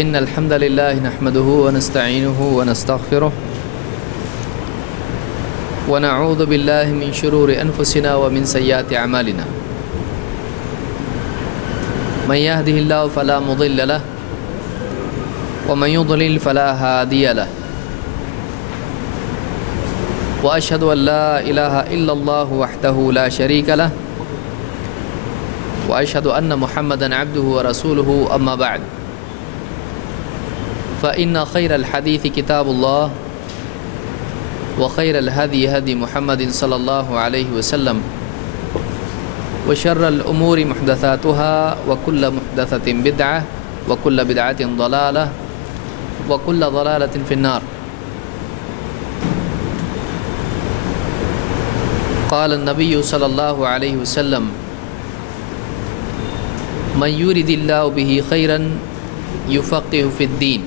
إن الحمد لله نحمده ونستعينه ونستغفره ونعوذ بالله من شرور أنفسنا ومن سيئات أعمالنا من يهده الله فلا مضل له ومن يضلل فلا هادي له وأشهد أن لا إله إلا الله وحده لا شريك له وأشهد أن محمدا عبده ورسوله أما بعد فإن خير الحديث كتاب الله وخير الهدي هدي محمد صلى الله عليه وسلم وشر الأمور محدثاتها وكل محدثة بدعة وكل بدعة ضلالة وكل ضلالة في النار. قال النبي صلى الله عليه وسلم من يرد الله به خيرا يفقه في الدين.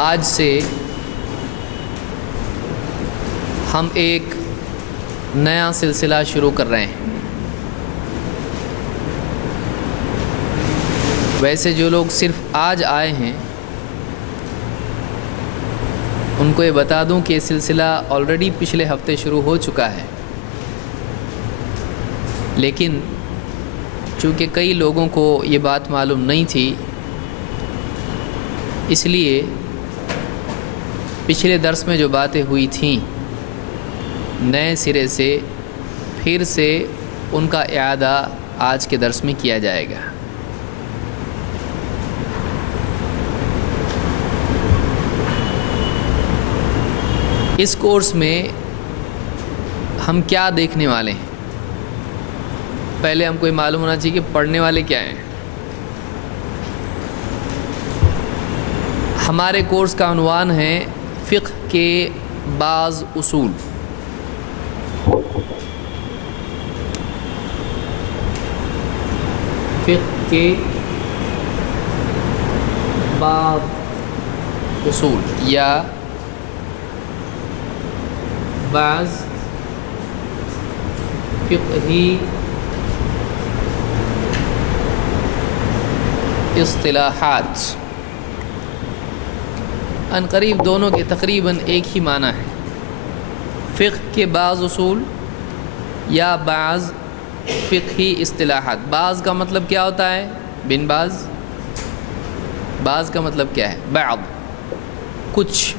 آج سے ہم ایک نیا سلسلہ شروع کر رہے ہیں. ویسے جو لوگ صرف آج آئے ہیں ان کو یہ بتا دوں کہ یہ سلسلہ آلریڈی پچھلے ہفتے شروع ہو چکا ہے، لیکن چونکہ کئی لوگوں کو یہ بات معلوم نہیں تھی، اس لیے پچھلے درس میں جو باتیں ہوئی تھیں نئے سرے سے پھر سے ان کا اعادہ آج کے درس میں کیا جائے گا. اس کورس میں ہم کیا دیکھنے والے ہیں؟ پہلے ہم کو یہ معلوم ہونا چاہیے کہ پڑھنے والے کیا ہیں. ہمارے کورس کا عنوان ہے فقہ کے بعض اصول. فقہ کے بعض اصول یا بعض فقہی اصطلاحات. ان قریب دونوں کے تقریباً ایک ہی معنی ہے. فقہ کے بعض اصول یا بعض فقہی اصطلاحات. بعض کا مطلب کیا ہوتا ہے؟ بن بعض. بعض کا مطلب کیا ہے؟ بعض، کچھ.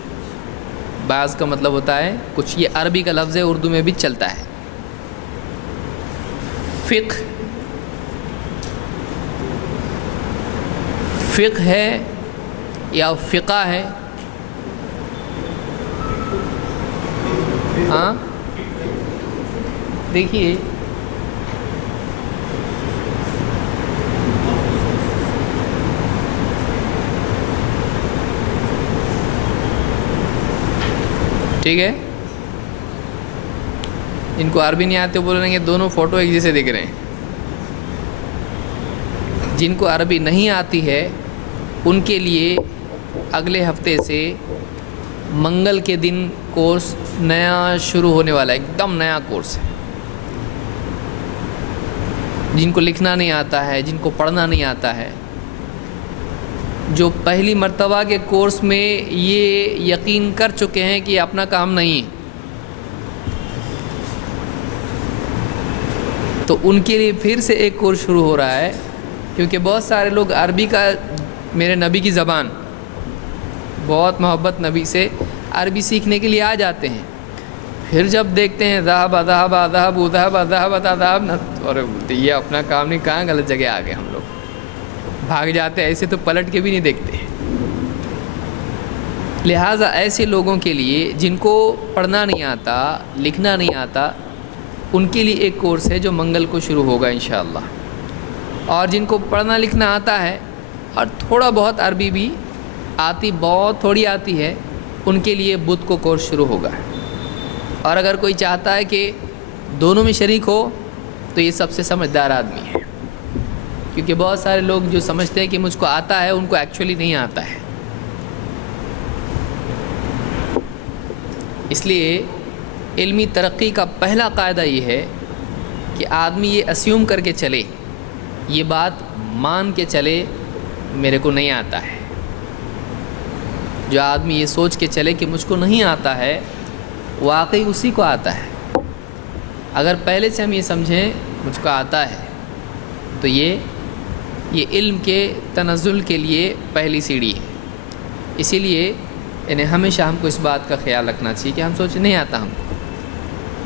بعض کا مطلب ہوتا ہے کچھ. یہ عربی کا لفظ ہے، اردو میں بھی چلتا ہے. فقہ ہے یا فقہ ہے. ہاں دیکھیے ٹھیک ہے. جن کو عربی نہیں آتے بول رہے ہیں کہ دونوں فوٹو ایک جیسے دکھ رہے ہیں. جن کو عربی نہیں آتی ہے ان کے لیے اگلے ہفتے سے منگل کے دن کورس نیا شروع ہونے والا ہے. ایک دم نیا کورس ہے. جن کو لکھنا نہیں آتا ہے، جن کو پڑھنا نہیں آتا ہے، جو پہلی مرتبہ کے کورس میں یہ یقین کر چکے ہیں کہ یہ اپنا کام نہیں ہے، تو ان کے لیے پھر سے ایک کورس شروع ہو رہا ہے. کیونکہ بہت سارے لوگ عربی کا، میرے نبی کی زبان، بہت محبت نبی سے، عربی سیکھنے کے لیے آ جاتے ہیں. پھر جب دیکھتے ہیں ذہب ذہب ذہب ذہب ذہب ذہب، اور یہ اپنا کام نہیں، کہاں غلط جگہ آ گئے ہم لوگ، بھاگ جاتے ہیں. ایسے تو پلٹ کے بھی نہیں دیکھتے. لہٰذا ایسے لوگوں کے لیے جن کو پڑھنا نہیں آتا، لکھنا نہیں آتا، ان کے لیے ایک کورس ہے جو منگل کو شروع ہوگا انشاءاللہ. اور جن کو پڑھنا لکھنا آتا ہے اور تھوڑا بہت عربی بھی آتی، بہت تھوڑی آتی ہے، ان کے لیے بدھ کو کورس شروع ہوگا. اور اگر کوئی چاہتا ہے کہ دونوں میں شریک ہو تو یہ سب سے سمجھدار آدمی ہے. کیونکہ بہت سارے لوگ جو سمجھتے ہیں کہ مجھ کو آتا ہے، ان کو ایکچولی نہیں آتا ہے. اس لیے علمی ترقی کا پہلا قاعدہ یہ ہے کہ آدمی یہ اسیوم کر کے چلے، یہ بات مان کے چلے میرے کو نہیں آتا ہے. جو آدمی یہ سوچ کے چلے کہ مجھ کو نہیں آتا ہے، واقعی اسی کو آتا ہے. اگر پہلے سے ہم یہ سمجھیں مجھ کو آتا ہے تو یہ علم کے تنزل کے لیے پہلی سیڑھی ہے. اسی لیے یعنی ہمیشہ ہم کو اس بات کا خیال رکھنا چاہیے کہ ہم سوچیں نہیں آتا ہم کو.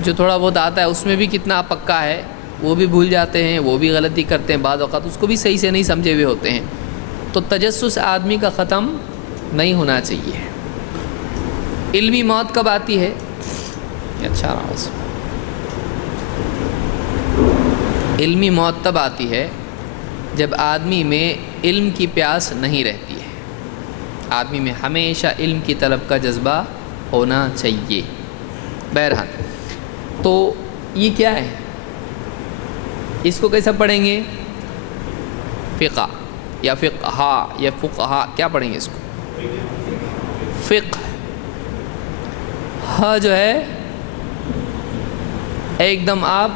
جو تھوڑا بہت آتا ہے اس میں بھی کتنا پکا ہے وہ بھی بھول جاتے ہیں، وہ بھی غلطی کرتے ہیں، بعض اوقات اس کو بھی صحیح سے نہیں سمجھے ہوئے ہوتے ہیں. تو تجسس آدمی کا ختم نہیں ہونا چاہیے. علمی موت کب آتی ہے؟ اچھا آواز. علمی موت تب آتی ہے جب آدمی میں علم کی پیاس نہیں رہتی ہے. آدمی میں ہمیشہ علم کی طلب کا جذبہ ہونا چاہیے. بہرحال تو یہ کیا ہے، اس کو کیسا پڑھیں گے؟ فقہ یا فقہا یا فقہا، کیا پڑھیں گے اس کو؟ فقہ. ہاں جو ہے ایک دم آپ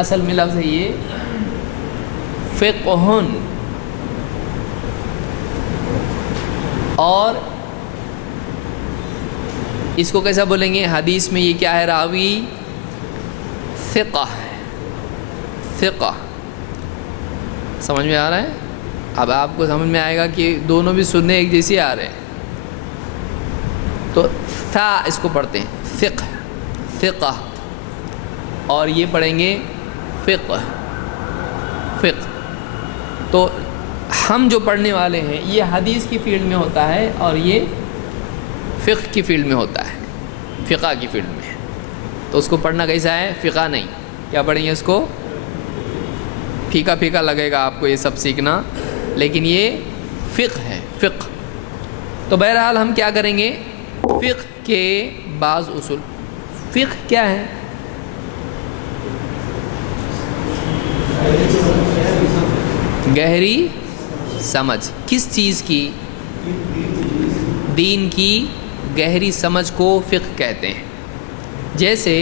اصل میں لفظ ہے یہ فقہن، اور اس کو کیسا بولیں گے؟ حدیث میں یہ کیا ہے؟ راوی ثقہ ہے. ثقہ سمجھ میں آ رہا ہے؟ اب آپ کو سمجھ میں آئے گا کہ دونوں بھی سننے ایک جیسے آ رہے ہیں. تو تھا اس کو پڑھتے ہیں فقہ، فقہ، اور یہ پڑھیں گے فقہ، فقہ. تو ہم جو پڑھنے والے ہیں یہ حدیث کی فیلڈ میں ہوتا ہے اور یہ فقہ کی فیلڈ میں ہوتا ہے، فقہ کی فیلڈ میں. تو اس کو پڑھنا کیسا ہے؟ فقہ نہیں. کیا پڑھیں گے اس کو؟ پھیکا پھیکا لگے گا آپ کو یہ سب سیکھنا، لیکن یہ فقہ ہے، فقہ. تو بہرحال ہم کیا کریں گے؟ فقہ کے بعض اصول. فقہ کیا ہے؟ گہری سمجھ. کس چیز کی؟ دین کی گہری سمجھ کو فقہ کہتے ہیں. جیسے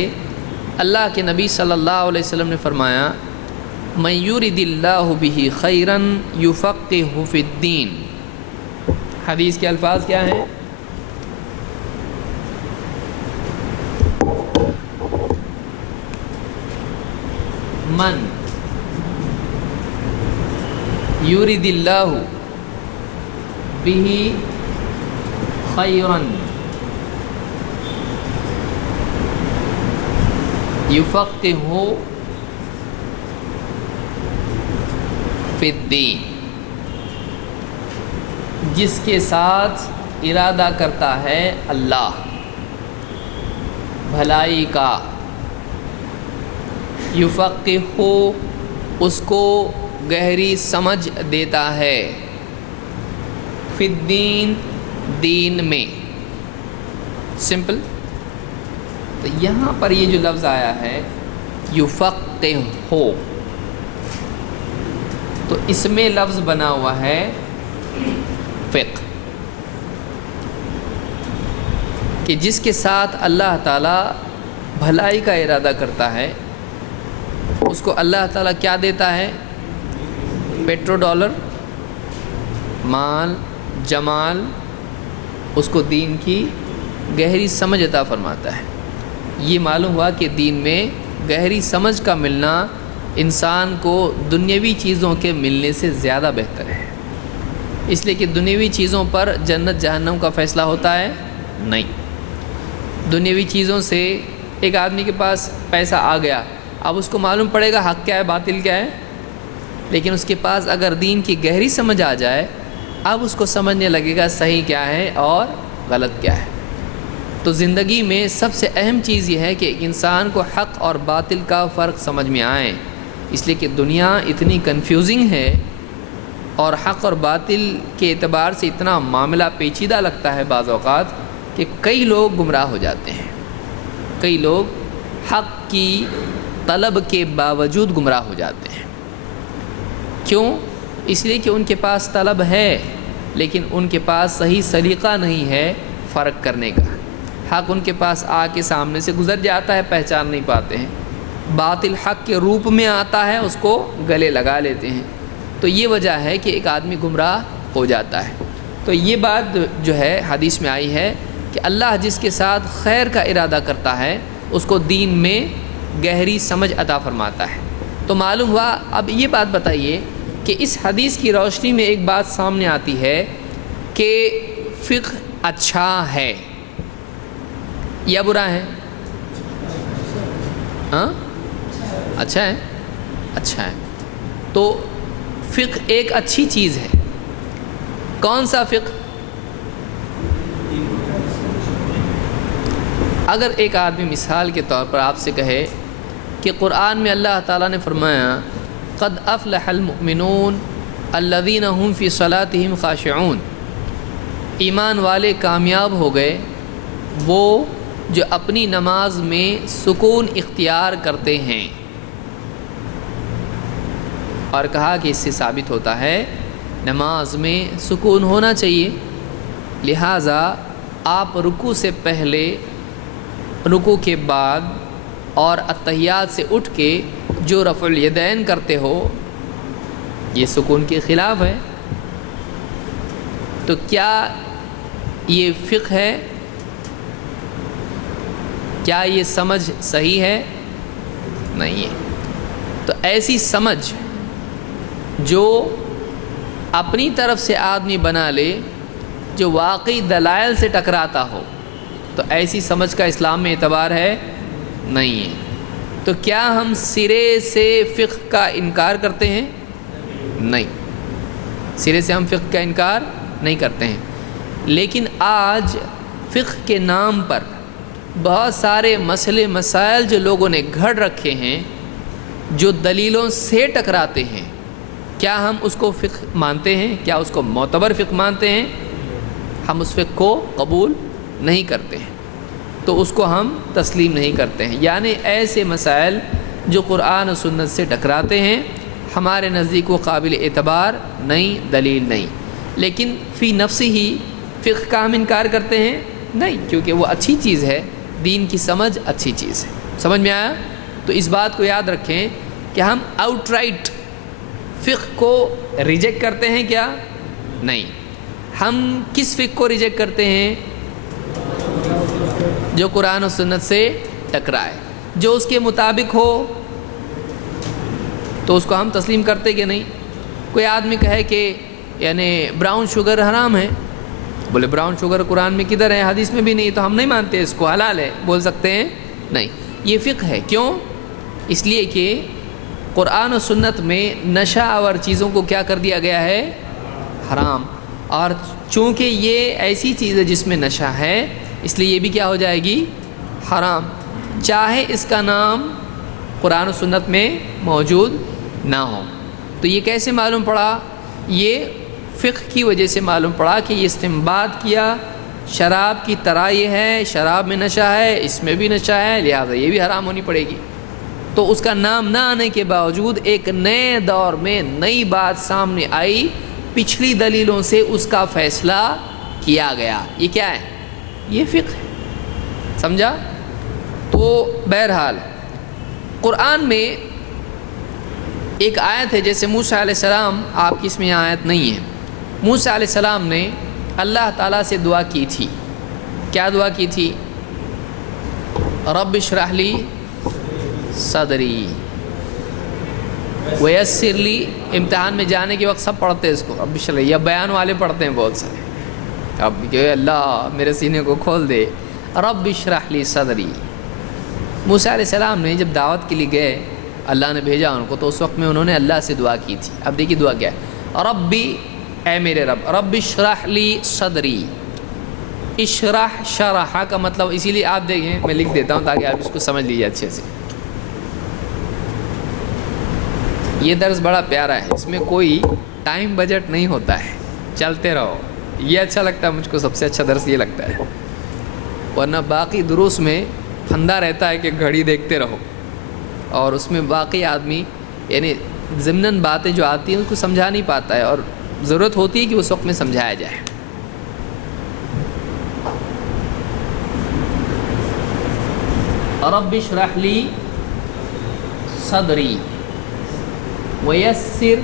اللہ کے نبی صلی اللہ علیہ وسلم نے فرمایا من یرد اللہ بہ خیرا یفقہہ فی الدین. حدیث کے الفاظ کیا ہیں؟ من یرد اللہ بہ خیرا یفقہہ فی الدین. جس کے ساتھ ارادہ کرتا ہے اللہ بھلائی کا، یفقہہ اس کو گہری سمجھ دیتا ہے، فی الدین دین میں. سمپل. تو یہاں پر یہ جو لفظ آیا ہے یفقہہ، تو اس میں لفظ بنا ہوا ہے فقہ، کہ جس کے ساتھ اللہ تعالیٰ بھلائی کا ارادہ کرتا ہے اس کو اللہ تعالیٰ کیا دیتا ہے؟ پیٹرو ڈالر، مال، جمال، اس کو دین کی گہری سمجھ عطا فرماتا ہے. یہ معلوم ہوا کہ دین میں گہری سمجھ کا ملنا انسان کو دنیاوی چیزوں کے ملنے سے زیادہ بہتر ہے. اس لیے کہ دنیاوی چیزوں پر جنت جہنم کا فیصلہ ہوتا ہے نہیں. دنیاوی چیزوں سے ایک آدمی کے پاس پیسہ آ گیا، اب اس کو معلوم پڑے گا حق کیا ہے باطل کیا ہے، لیکن اس کے پاس اگر دین کی گہری سمجھ آ جائے اب اس کو سمجھنے لگے گا صحیح کیا ہے اور غلط کیا ہے. تو زندگی میں سب سے اہم چیز یہ ہے کہ انسان کو حق اور باطل کا فرق سمجھ میں آئے. اس لیے کہ دنیا اتنی کنفیوزنگ ہے اور حق اور باطل کے اعتبار سے اتنا معاملہ پیچیدہ لگتا ہے بعض اوقات کہ کئی لوگ گمراہ ہو جاتے ہیں. کئی لوگ حق کی طلب کے باوجود گمراہ ہو جاتے ہیں. کیوں؟ اس لیے کہ ان کے پاس طلب ہے لیکن ان کے پاس صحیح سلیقہ نہیں ہے فرق کرنے کا. حق ان کے پاس آ کے سامنے سے گزر جاتا ہے، پہچان نہیں پاتے ہیں. باطل حق کے روپ میں آتا ہے اس کو گلے لگا لیتے ہیں. تو یہ وجہ ہے کہ ایک آدمی گمراہ ہو جاتا ہے. تو یہ بات جو ہے حدیث میں آئی ہے کہ اللہ جس کے ساتھ خیر کا ارادہ کرتا ہے اس کو دین میں گہری سمجھ عطا فرماتا ہے. تو معلوم ہوا. اب یہ بات بتائیے کہ اس حدیث کی روشنی میں ایک بات سامنے آتی ہے کہ فقہ اچھا ہے یا برا ہے؟ ہاں اچھا ہے. اچھا ہے. تو فقہ ایک اچھی چیز ہے. کون سا فقہ؟ اگر ایک آدمی مثال کے طور پر آپ سے کہے کہ قرآن میں اللہ تعالیٰ نے فرمایا قد افلح المؤمنون الذین هم فی صلاتهم خاشعون، ایمان والے کامیاب ہو گئے وہ جو اپنی نماز میں سکون اختیار کرتے ہیں. اور کہا کہ اس سے ثابت ہوتا ہے نماز میں سکون ہونا چاہیے. لہٰذا آپ رکوع سے پہلے، رکوع کے بعد اور اتحیات سے اٹھ کے جو رفع الیدین کرتے ہو یہ سکون کے خلاف ہے. تو کیا یہ فقہ ہے؟ کیا یہ سمجھ صحیح ہے؟ نہیں ہے. تو ایسی سمجھ جو اپنی طرف سے آدمی بنا لے، جو واقعی دلائل سے ٹکراتا ہو، تو ایسی سمجھ کا اسلام میں اعتبار ہے نہیں ہے. تو کیا ہم سرے سے فقہ کا انکار کرتے ہیں؟ نہیں، سرے سے ہم فقہ کا انکار نہیں کرتے ہیں. لیکن آج فقہ کے نام پر بہت سارے مسئلے مسائل جو لوگوں نے گھڑ رکھے ہیں جو دلیلوں سے ٹکراتے ہیں، کیا ہم اس کو فقہ مانتے ہیں؟ کیا اس کو معتبر فقہ مانتے ہیں؟ ہم اس فقہ کو قبول نہیں کرتے ہیں. تو اس کو ہم تسلیم نہیں کرتے ہیں. یعنی ایسے مسائل جو قرآن و سنت سے ٹکراتے ہیں ہمارے نزدیک وہ قابل اعتبار نہیں، دلیل نہیں. لیکن فی نفسی ہی فقہ کا ہم انکار کرتے ہیں؟ نہیں، کیونکہ وہ اچھی چیز ہے، دین کی سمجھ اچھی چیز ہے. سمجھ میں آیا؟ تو اس بات کو یاد رکھیں کہ ہم آؤٹ رائٹ فقہ کو ریجیکٹ کرتے ہیں کیا؟ نہیں. ہم کس فقہ کو ریجیکٹ کرتے ہیں؟ جو قرآن و سنت سے ٹکرائے، جو اس کے مطابق ہو تو اس کو ہم تسلیم کرتے کہ نہیں. کوئی آدمی کہے کہ یعنی براؤن شوگر حرام ہے، بولے براؤن شوگر قرآن میں کدھر ہے؟ حدیث میں بھی نہیں، تو ہم نہیں مانتے اس کو، حلال ہے. بول سکتے ہیں؟ نہیں. یہ فقہ ہے. کیوں؟ اس لیے کہ قرآن و سنت میں نشہ آور چیزوں کو کیا کر دیا گیا ہے؟ حرام. اور چونکہ یہ ایسی چیز ہے جس میں نشہ ہے اس لیے یہ بھی کیا ہو جائے گی؟ حرام، چاہے اس کا نام قرآن و سنت میں موجود نہ ہو. تو یہ کیسے معلوم پڑا؟ یہ فقہ کی وجہ سے معلوم پڑا کہ یہ استنباط کیا شراب کی طرح یہ ہے، شراب میں نشہ ہے، اس میں بھی نشہ ہے، لہذا یہ بھی حرام ہونی پڑے گی. تو اس کا نام نہ آنے کے باوجود ایک نئے دور میں نئی بات سامنے آئی، پچھلی دلیلوں سے اس کا فیصلہ کیا گیا. یہ کیا ہے؟ یہ فقہ ہے. سمجھا؟ تو بہرحال قرآن میں ایک آیت ہے، جیسے موسیٰ علیہ السلام، آپ کی اس میں آیت نہیں ہے، موسیٰ علیہ السلام نے اللہ تعالیٰ سے دعا کی تھی. کیا دعا کی تھی؟ رب اشرح لی صدری ویسر لی. امتحان میں جانے کے وقت سب پڑھتے ہیں اس کو، رب اشرح لی، یا بیان والے پڑھتے ہیں بہت سارے، اب کہ اللہ میرے سینے کو کھول دے. رب اشرح لی صدری. موسیٰ علیہ السلام نے جب دعوت کے لیے گئے، اللہ نے بھیجا ان کو، تو اس وقت میں انہوں نے اللہ سے دعا کی تھی. اب دیکھیے دعا کیا ہے؟ ربی، اے میرے رب، رب اشرح لی صدری. اشرح، شرح کا مطلب، اسی لیے آپ دیکھیں میں لکھ دیتا ہوں تاکہ آپ اس کو سمجھ لیجیے اچھے سے. یہ درس بڑا پیارا ہے، اس میں کوئی ٹائم بجٹ نہیں ہوتا ہے، چلتے رہو. یہ اچھا لگتا ہے مجھ کو، سب سے اچھا درس یہ لگتا ہے. ورنہ باقی دروس میں پھندا رہتا ہے کہ گھڑی دیکھتے رہو، اور اس میں باقی آدمی یعنی ضمناً باتیں جو آتی ہیں اس کو سمجھا نہیں پاتا ہے، اور ضرورت ہوتی ہے کہ اس وقت میں سمجھایا جائے. رب اشرح لی صدری ویسر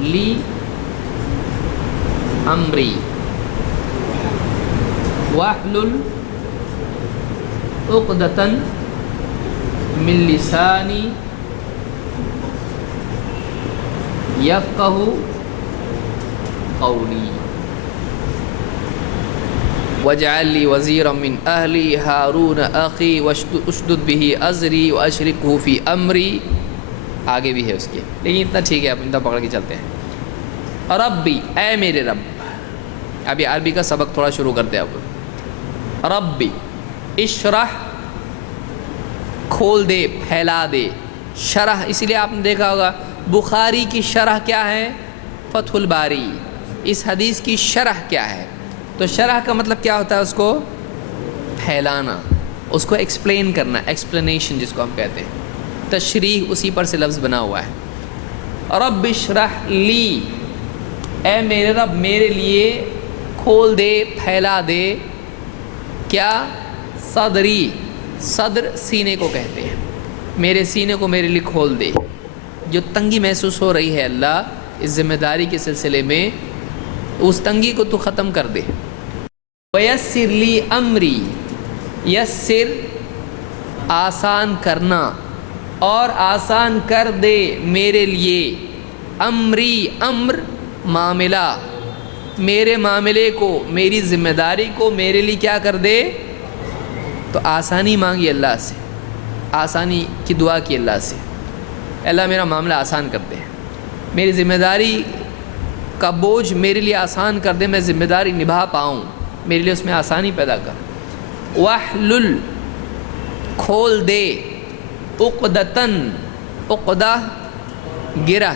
لی امری واحلل عقدۃ من لسانی یفقہوا قولی واجعل لی وزیرا من اہلی ہارون اخی اشدد بہ ازری واشرکہ فی امری. آگے بھی ہے اس کے، لیکن اتنا ٹھیک ہے، اب اتنا پکڑ کے چلتے ہیں. ربی، اے میرے رب. ابھی عربی کا سبق تھوڑا شروع کرتے ہیں اب. ربی اشرح، کھول دے، پھیلا دے. شرح اس لیے آپ نے دیکھا ہوگا بخاری کی شرح کیا ہے؟ فتح الباری. اس حدیث کی شرح کیا ہے؟ تو شرح کا مطلب کیا ہوتا ہے؟ اس کو پھیلانا، اس کو ایکسپلین کرنا، ایکسپلینیشن جس کو ہم کہتے ہیں. تشریح اسی پر سے لفظ بنا ہوا ہے. رب اشرح لی، اے میرے رب میرے لیے کھول دے، پھیلا دے. کیا؟ صدری، صدر سینے کو کہتے ہیں. میرے سینے کو میرے لیے کھول دے. جو تنگی محسوس ہو رہی ہے اللہ اس ذمہ داری کے سلسلے میں، اس تنگی کو تو ختم کر دے. ویسر لی امری، یسر آسان کرنا، اور آسان کر دے میرے لیے. امری، امر معاملہ، میرے معاملے کو، میری ذمہ داری کو میرے لیے کیا کر دے؟ تو آسانی مانگی اللہ سے، آسانی کی دعا کی اللہ سے. اللہ میرا معاملہ آسان کر دے، میری ذمہ داری کا بوجھ میرے لیے آسان کر دے، میں ذمہ داری نبھا پاؤں، میرے لیے اس میں آسانی پیدا کر. واحلل، کھول دے. عقدتاً، عقدہ گرہ،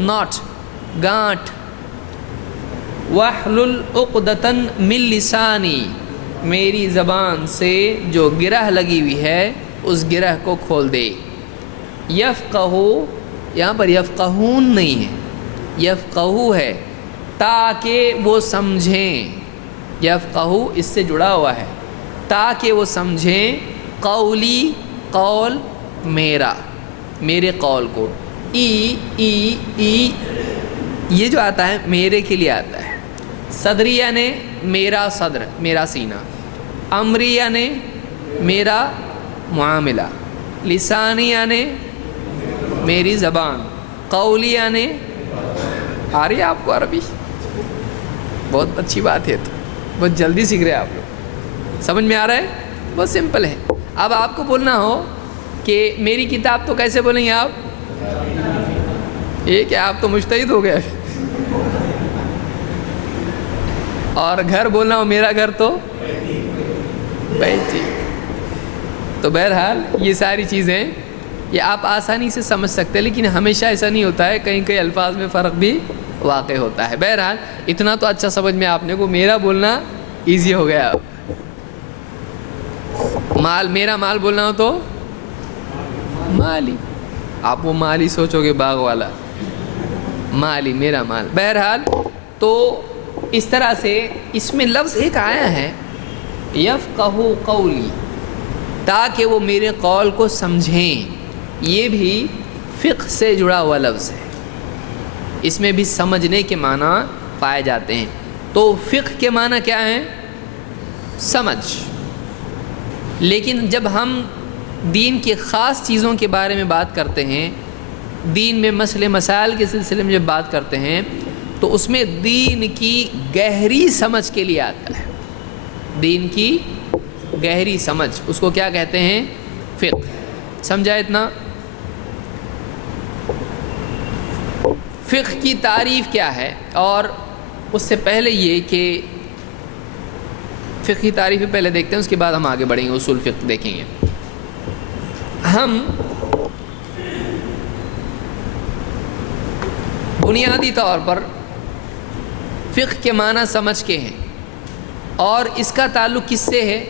ناٹ، گانٹھ. واحلل عقدتاً من لسانی، میری زبان سے جو گرہ لگی ہوئی ہے اس گرہ کو کھول دے. یفقہو، یہاں پر یفقہون نہیں ہے، یفقہو ہے، تاکہ وہ سمجھیں. یفقہو اس سے جڑا ہوا ہے، تاکہ وہ سمجھیں. قولی، قول میرا، میرے قول کو. ای ای ای یہ جو آتا ہے میرے کے لیے آتا ہے. صدری یعنی میرا صدر، میرا سینہ. امری یعنی میرا معاملہ. لسانی یعنی میری زبان. قولی یعنی، آ رہی ہے آپ کو عربی؟ بہت اچھی بات ہے، تو بہت جلدی سیکھ رہے ہیں آپ لوگ. سمجھ میں آ رہا ہے؟ بہت سمپل ہے. اب آپ کو بولنا ہو کہ میری کتاب، تو کیسے بولیں گے آپ؟ یہ کہ آپ تو مجتہد ہو گئے. اور گھر بولنا ہو میرا گھر، تو بیٹی. تو بہرحال یہ ساری چیزیں یہ آپ آسانی سے سمجھ سکتے ہیں، لیکن ہمیشہ ایسا نہیں ہوتا ہے، کہیں کہیں الفاظ میں فرق بھی واقع ہوتا ہے. بہرحال اتنا تو اچھا سمجھ میں آپ نے کو میرا بولنا ایزی ہو گیا. مال، میرا مال بولنا ہو تو مالی. آپ وہ مالی سوچو گے باغ والا، مالی، میرا مال. بہرحال تو اس طرح سے اس میں لفظ ایک آیا ہے یفقہوا قولی، تاکہ وہ میرے قول کو سمجھیں. یہ بھی فقہ سے جڑا ہوا لفظ ہے، اس میں بھی سمجھنے کے معنی پائے جاتے ہیں. تو فقہ کے معنی کیا ہیں؟ سمجھ. لیکن جب ہم دین کی خاص چیزوں کے بارے میں بات کرتے ہیں، دین میں مسئلے مسائل کے سلسلے میں جب بات کرتے ہیں، تو اس میں دین کی گہری سمجھ کے لیے آتا ہے. دین کی گہری سمجھ، اس کو کیا کہتے ہیں؟ فقہ. سمجھا اتنا؟ فقہ کی تعریف کیا ہے؟ اور اس سے پہلے یہ کہ فقہ کی تعریف پہلے دیکھتے ہیں، اس کے بعد ہم آگے بڑھیں گے، اصول فقہ دیکھیں گے. ہم بنیادی طور پر فقہ کے معنی سمجھ کے ہیں، اور اس کا تعلق کس سے ہے؟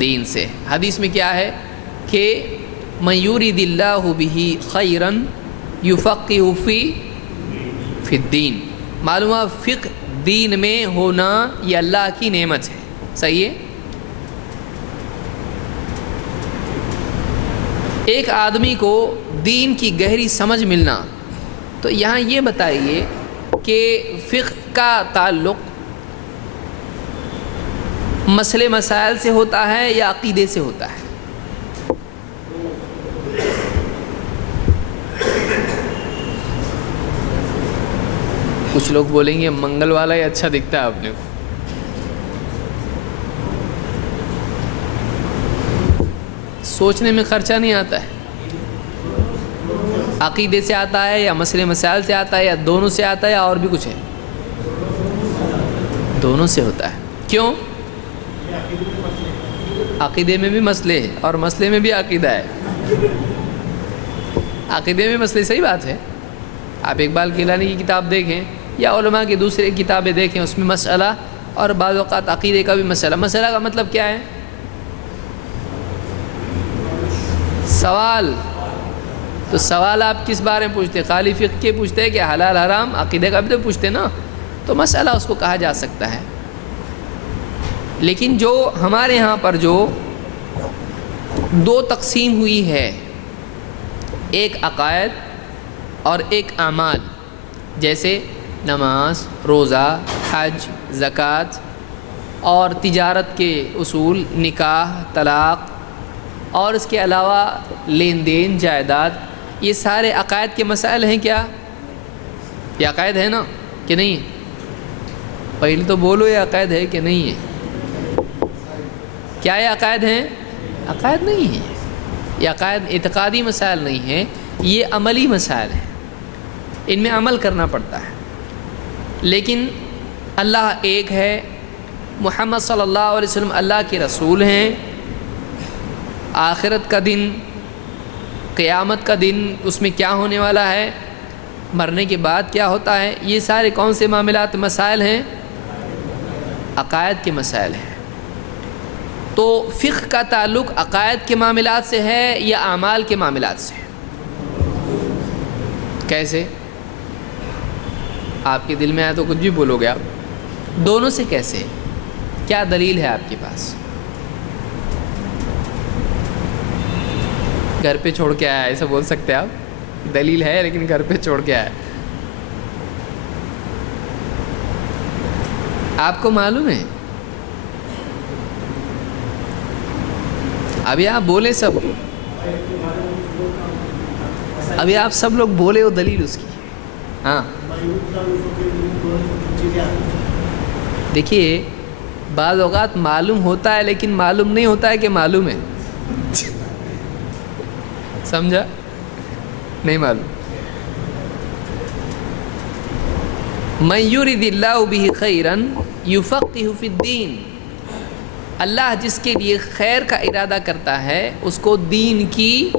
دین سے. حدیث میں کیا ہے کہ من یرید اللہ بہ خیرا یفقہہ فی الدین. معلوم ہے فقہ دین میں ہونا یہ اللہ کی نعمت ہے. صحیح ہے؟ ایک آدمی کو دین کی گہری سمجھ ملنا، تو یہاں یہ بتائیے کہ فقہ کا تعلق مسئلے مسائل سے ہوتا ہے یا عقیدے سے ہوتا ہے؟ کچھ لوگ بولیں گے منگل والا ہی اچھا دکھتا ہے اپنے کو. سوچنے میں خرچہ نہیں آتا ہے. عقیدے سے آتا ہے یا مسئلے مسائل سے آتا ہے یا دونوں سے آتا ہے یا اور بھی کچھ ہے؟ دونوں سے ہوتا ہے. کیوں؟ عقیدے میں بھی مسئلے ہے اور مسئلے میں بھی عقیدہ ہے. عقیدے میں مسئلے، صحیح بات ہے. آپ اقبال کیلانی کی کتاب دیکھیں یا علماء کی دوسری کتابیں دیکھیں، اس میں مسئلہ اور بعض اوقات عقیدے کا بھی مسئلہ. مسئلہ کا مطلب کیا ہے؟ سوال. تو سوال آپ کس بارے میں پوچھتے؟ خالی فقہ کے پوچھتے کہ حلال حرام؟ عقیدے کا بھی تو پوچھتے نا. تو مسئلہ اس کو کہا جا سکتا ہے. لیکن جو ہمارے ہاں پر جو دو تقسیم ہوئی ہے، ایک عقائد اور ایک اعمال، جیسے نماز، روزہ، حج، زکوٰۃ اور تجارت کے اصول، نکاح، طلاق اور اس کے علاوہ لین دین، جائیداد، یہ سارے عقائد کے مسائل ہیں. کیا یہ عقائد ہے نا کہ نہیں ہے؟ پہلے تو بولو یہ عقائد ہے کہ نہیں ہے. کیا یہ عقائد ہیں؟ عقائد نہیں ہے. یہ عقائد اعتقادی مسائل نہیں ہیں، یہ عملی مسائل ہیں. ان میں عمل کرنا پڑتا ہے. لیکن اللہ ایک ہے، محمد صلی اللہ علیہ وسلم اللہ کے رسول ہیں. آخرت کا دن، قیامت کا دن، اس میں کیا ہونے والا ہے، مرنے کے بعد کیا ہوتا ہے، یہ سارے کون سے معاملات، مسائل ہیں؟ عقائد کے مسائل ہیں. تو فقہ کا تعلق عقائد کے معاملات سے ہے یا اعمال کے معاملات سے؟ کیسے؟ آپ کے دل میں آیا تو کچھ بھی بولو گے آپ. دونوں سے کیسے؟ کیا دلیل ہے آپ کے پاس؟ گھر پہ چھوڑ کے آیا ایسا بول سکتے ہیں آپ؟ دلیل ہے لیکن گھر پہ چھوڑ کے آیا. آپ کو معلوم ہے؟ ابھی آپ بولے سب، ابھی آپ سب لوگ بولے ہو دلیل اس کی. ہاں دیکھیے، بعض اوقات معلوم ہوتا ہے لیکن معلوم نہیں ہوتا ہے کہ معلوم ہے. سمجھا؟ نہیں معلوم. من یرد اللہ بہ خیرا یفقہہ فی الدین. اللہ جس کے لیے خیر کا ارادہ کرتا ہے اس کو دین کی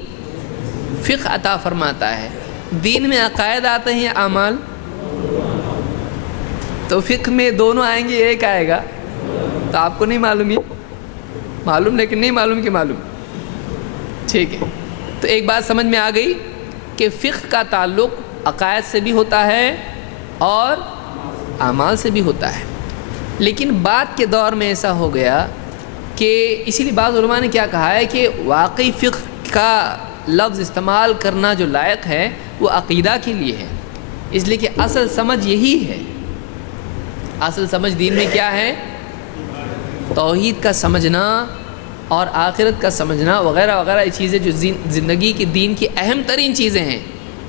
فقہ عطا فرماتا ہے. دین میں عقائد آتے ہیں، اعمال. تو فقہ میں دونوں آئیں گے، ایک آئے گا. تو آپ کو نہیں معلوم، یہ معلوم لیکن نہیں معلوم کہ معلوم. ٹھیک ہے. تو ایک بات سمجھ میں آ گئی کہ فقہ کا تعلق عقائد سے بھی ہوتا ہے اور اعمال سے بھی ہوتا ہے. لیکن بعد کے دور میں ایسا ہو گیا کہ اسی لیے بعض علماء نے کیا کہا ہے کہ واقعی فقہ کا لفظ استعمال کرنا جو لائق ہے وہ عقیدہ کے لیے ہے. اس لیے کہ اصل سمجھ یہی ہے. اصل سمجھ دین میں کیا ہے؟ توحید کا سمجھنا اور آخرت کا سمجھنا وغیرہ وغیرہ. یہ چیزیں جو زندگی کی دین کی اہم ترین چیزیں ہیں،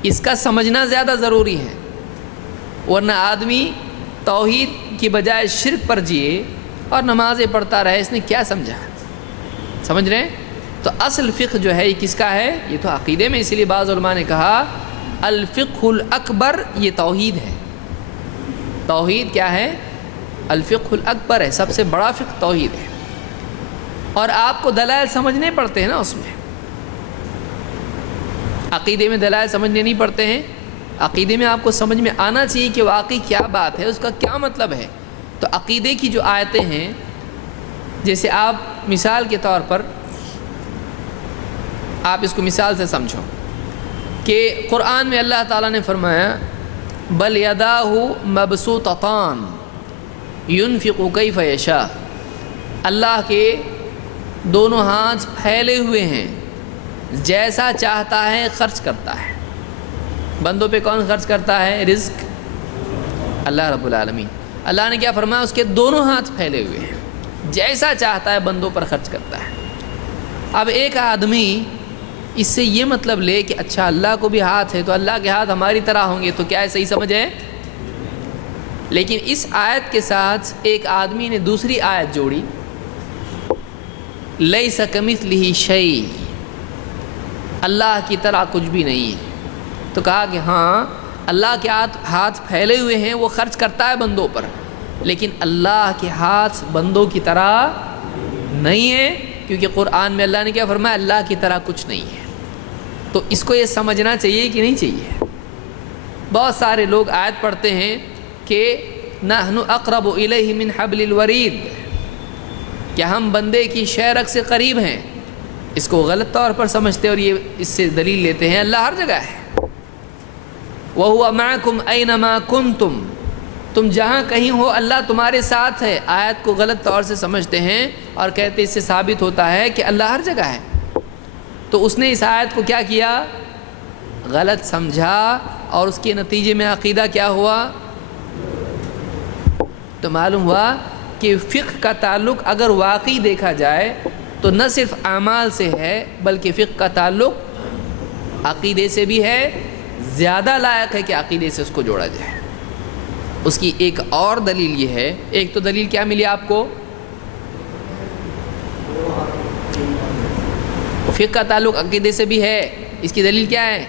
اس کا سمجھنا زیادہ ضروری ہے. ورنہ آدمی توحید کی بجائے شرک پر جیے اور نمازیں پڑھتا رہے، اس نے کیا سمجھا؟ سمجھ رہے ہیں؟ تو اصل فقہ جو ہے یہ کس کا ہے؟ یہ تو عقیدے میں. اسی لیے بعض علماء نے کہا الفقہ الاکبر یہ توحید ہے. توحید کیا ہے؟ الفقہ الاکبر ہے، سب سے بڑا فقہ توحید ہے. اور آپ کو دلائل سمجھنے پڑتے ہیں نا اس میں. عقیدے میں دلائل سمجھنے نہیں پڑتے ہیں. عقیدے میں آپ کو سمجھ میں آنا چاہیے کہ واقعی کیا بات ہے، اس کا کیا مطلب ہے. تو عقیدے کی جو آیتیں ہیں، جیسے آپ مثال کے طور پر آپ اس کو مثال سے سمجھو کہ قرآن میں اللہ تعالیٰ نے فرمایا بل یداہ مبسوطتان ينفق کیف یشاء. اللہ کے دونوں ہاتھ پھیلے ہوئے ہیں، جیسا چاہتا ہے خرچ کرتا ہے۔ بندوں پہ کون خرچ کرتا ہے رزق؟ اللہ رب العالمین۔ اللہ نے کیا فرمایا؟ اس کے دونوں ہاتھ پھیلے ہوئے ہیں، جیسا چاہتا ہے بندوں پر خرچ کرتا ہے۔ اب ایک آدمی اس سے یہ مطلب لے کہ اچھا اللہ کو بھی ہاتھ ہے تو اللہ کے ہاتھ ہماری طرح ہوں گے، تو کیا ہے؟ صحیح سمجھ ہے؟ لیکن اس آیت کے ساتھ ایک آدمی نے دوسری آیت جوڑی، لیس کمثلہ شیء، اللہ کی طرح کچھ بھی نہیں ہے۔ تو کہا کہ ہاں اللہ کے ہاتھ پھیلے ہوئے ہیں، وہ خرچ کرتا ہے بندوں پر، لیکن اللہ کے ہاتھ بندوں کی طرح نہیں ہے، کیونکہ قرآن میں اللہ نے کیا فرمایا؟ اللہ کی طرح کچھ نہیں ہے۔ تو اس کو یہ سمجھنا چاہیے کہ نہیں چاہیے؟ بہت سارے لوگ آیت پڑھتے ہیں کہ نحن اقرب الیہ من حبل الورید، کہ ہم بندے کی شہرگ سے قریب ہیں، اس کو غلط طور پر سمجھتے اور یہ اس سے دلیل لیتے ہیں اللہ ہر جگہ ہے۔ وَهُوَ مَعَكُمْ أَيْنَمَا كُنْتُمْ، تم جہاں کہیں ہو اللہ تمہارے ساتھ ہے۔ آیت کو غلط طور سے سمجھتے ہیں اور کہتے اس سے ثابت ہوتا ہے کہ اللہ ہر جگہ ہے۔ تو اس نے اس آیت کو کیا کیا؟ غلط سمجھا، اور اس کے نتیجے میں عقیدہ کیا ہوا؟ تو معلوم ہوا کہ فقہ کا تعلق اگر واقعی دیکھا جائے تو نہ صرف اعمال سے ہے، بلکہ فقہ کا تعلق عقیدے سے بھی ہے۔ زیادہ لائق ہے کہ عقیدے سے اس کو جوڑا جائے۔ اس کی ایک اور دلیل یہ ہے، ایک تو دلیل کیا ملی آپ کو؟ فقہ کا تعلق عقیدے سے بھی ہے، اس کی دلیل کیا ہے؟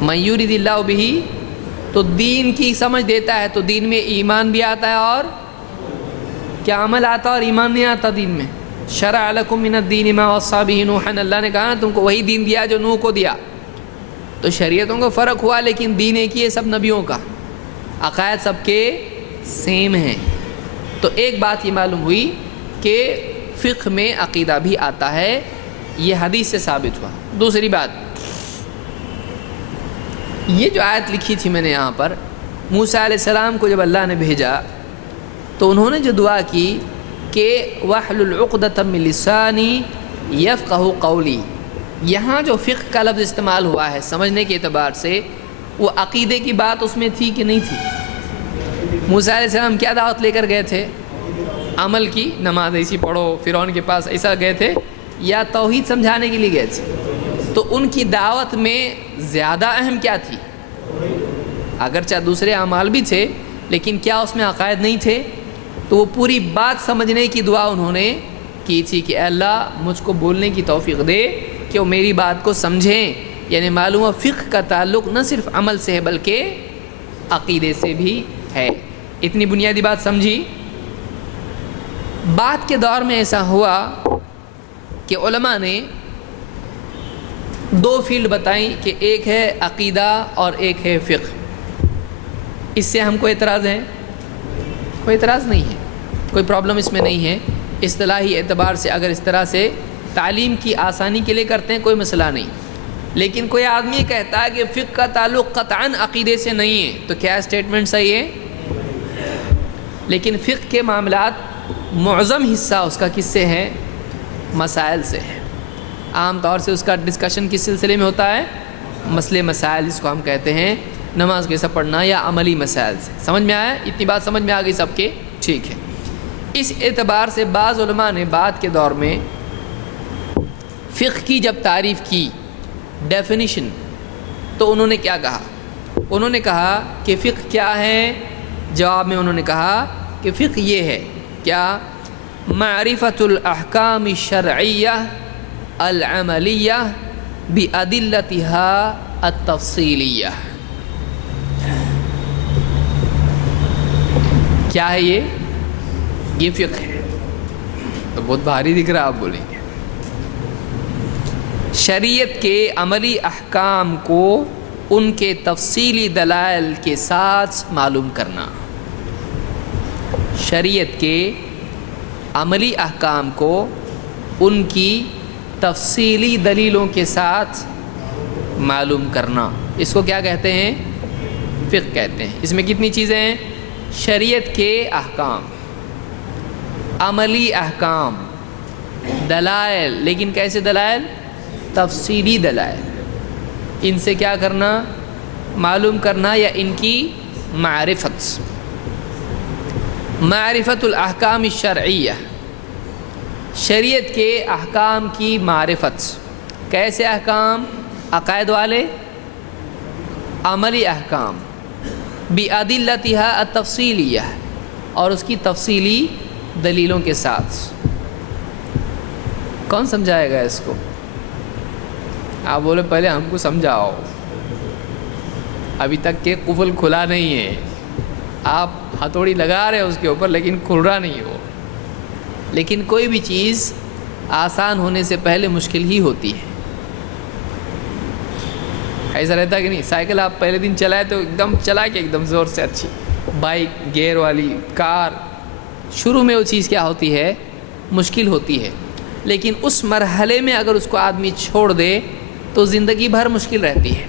من یرید اللہ بہ، تو دین کی سمجھ دیتا ہے، تو دین میں ایمان بھی آتا ہے اور کیا عمل آتا ہے اور ایمان نہیں آتا دین میں۔ شرع لکم من الدین ما وصی بہ نوحا، اللہ نے کہا نا تم کو وہی دین دیا جو نوح کو دیا۔ تو شریعتوں کا فرق ہوا، لیکن دین ایک ہی ہے سب نبیوں کا، عقائد سب کے سیم ہیں۔ تو ایک بات یہ معلوم ہوئی کہ فقہ میں عقیدہ بھی آتا ہے، یہ حدیث سے ثابت ہوا۔ دوسری بات، یہ جو آیت لکھی تھی میں نے یہاں پر، موسیٰ علیہ السلام کو جب اللہ نے بھیجا تو انہوں نے جو دعا کی کہ وَاحْلُلْ عُقْدَةً مِّن لِّسَانِي يَفْقَهُ قَوْلِي، یہاں جو فقہ کا لفظ استعمال ہوا ہے سمجھنے کے اعتبار سے، وہ عقیدے کی بات اس میں تھی کہ نہیں تھی؟ موسیٰ علیہ السلام کیا دعوت لے کر گئے تھے؟ عمل کی، نماز ایسی پڑھو، فرعون کے پاس ایسا گئے تھے، یا توحید سمجھانے کے لیے گئے تھے؟ تو ان کی دعوت میں زیادہ اہم کیا تھی؟ اگرچہ دوسرے اعمال بھی تھے، لیکن کیا اس میں عقائد نہیں تھے؟ تو وہ پوری بات سمجھنے کی دعا انہوں نے کی تھی کہ اے اللہ مجھ کو بولنے کی توفیق دے کہ وہ میری بات کو سمجھیں۔ یعنی معلوم ہے فقہ کا تعلق نہ صرف عمل سے ہے بلکہ عقیدے سے بھی ہے۔ اتنی بنیادی بات سمجھی؟ بعد کے دور میں ایسا ہوا کہ علماء نے دو فیلڈ بتائیں کہ ایک ہے عقیدہ اور ایک ہے فقہ۔ اس سے ہم کو اعتراض ہے؟ کوئی اعتراض نہیں ہے، کوئی پرابلم اس میں نہیں ہے۔ اصطلاحی اعتبار سے اگر اس طرح سے تعلیم کی آسانی کے لیے کرتے ہیں کوئی مسئلہ نہیں، لیکن کوئی آدمی کہتا ہے کہ فقہ کا تعلق قطعاً عقیدے سے نہیں ہے، تو کیا اسٹیٹمنٹ صحیح ہے؟ لیکن فقہ کے معاملات معظم حصہ اس کا کس سے ہے؟ مسائل سے ہے۔ عام طور سے اس کا ڈسکشن کس سلسلے میں ہوتا ہے؟ مسئلے مسائل جس کو ہم کہتے ہیں، نماز کیسا پڑھنا یا عملی مسائل سے۔ سمجھ میں آیا؟ اتنی بات سمجھ میں آ گئی سب کے؟ ٹھیک ہے۔ اس اعتبار سے بعض علماء نے بعد کے دور میں فقہ کی جب تعریف کی، ڈیفینیشن، تو انہوں نے کیا کہا؟ انہوں نے کہا کہ فقہ کیا ہے؟ جواب میں انہوں نے کہا کہ فقہ یہ ہے کیا؟ معرفت الاحکام الشرعیہ العملیہ بأدلتها التفصیلیہ۔ کیا ہے یہ فقہ ہے۔ تو بہت بھاری دکھ رہا، آپ بولیں گے شریعت کے عملی احکام کو ان کے تفصیلی دلائل کے ساتھ معلوم کرنا۔ شریعت کے عملی احکام کو ان کی تفصیلی دلیلوں کے ساتھ معلوم کرنا، اس کو کیا کہتے ہیں؟ فقہ کہتے ہیں۔ اس میں کتنی چیزیں ہیں؟ شریعت کے احکام، عملی احکام، دلائل، لیکن کیسے دلائل؟ تفصیلی دلائل. ان سے کیا کرنا؟ معلوم کرنا، یا ان کی معرفت. معرفت الاحکام الشرعیہ، شریعت کے احکام کی معرفت. کیسے احکام؟ عقائد والے، عملی احکام، بِأَدِلَّتِهَا التفصیلیہ، اور اس کی تفصیلی دلیلوں کے ساتھ. کون سمجھائے گا اس کو؟ آپ بولے پہلے ہم کو سمجھاؤ. ابھی تک کہ قفل کھلا نہیں ہے، آپ ہتھوڑی لگا رہے ہیں اس کے اوپر لیکن کھل رہا نہیں ہو. لیکن کوئی بھی چیز آسان ہونے سے پہلے مشکل ہی ہوتی ہے. ایسا رہتا کہ نہیں؟ سائیکل آپ پہلے دن چلائے تو ایک دم چلا کے ایک دم زور سے اچھی، بائک گیئر والی، کار، شروع میں وہ چیز کیا ہوتی ہے؟ مشکل ہوتی ہے. لیکن اس مرحلے میں اگر اس کو آدمی چھوڑ دے تو زندگی بھر مشکل رہتی ہے.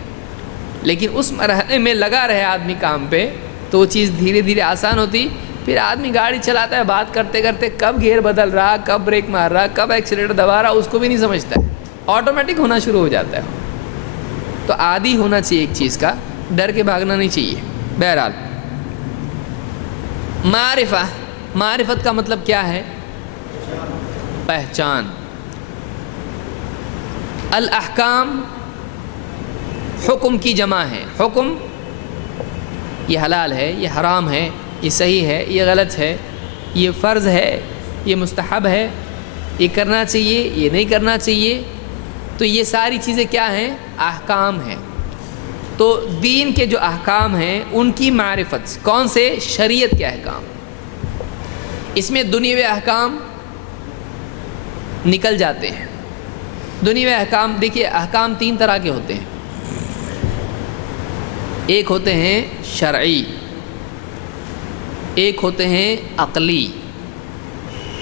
لیکن اس مرحلے میں لگا رہے آدمی کام پہ تو وہ چیز دھیرے دھیرے آسان ہوتی. پھر آدمی گاڑی چلاتا ہے، بات کرتے کرتے کب گیئر بدل رہا، کب بریک مار رہا، کب ایکسیلیٹر دبا رہا، اس کو بھی نہیں سمجھتا ہے. آٹومیٹک ہونا شروع ہو جاتا ہے. تو عادی ہونا چاہیے ایک چیز کا، ڈر کے بھاگنا نہیں چاہیے. بہرحال معرفت کا مطلب کیا ہے؟ پہچان. الاحکام حکم کی جمع ہے. حکم، یہ حلال ہے، یہ حرام ہے، یہ صحیح ہے، یہ غلط ہے، یہ فرض ہے، یہ مستحب ہے، یہ کرنا چاہیے، یہ نہیں کرنا چاہیے. تو یہ ساری چیزیں کیا ہیں؟ احکام ہیں. تو دین کے جو احکام ہیں ان کی معرفت. کون سے؟ شریعت کے احکام. اس میں دنیاوی احکام نکل جاتے ہیں. دنیاوی احکام، دیکھیے احکام 3 طرح کے ہوتے ہیں. ایک ہوتے ہیں شرعی، ایک ہوتے ہیں عقلی،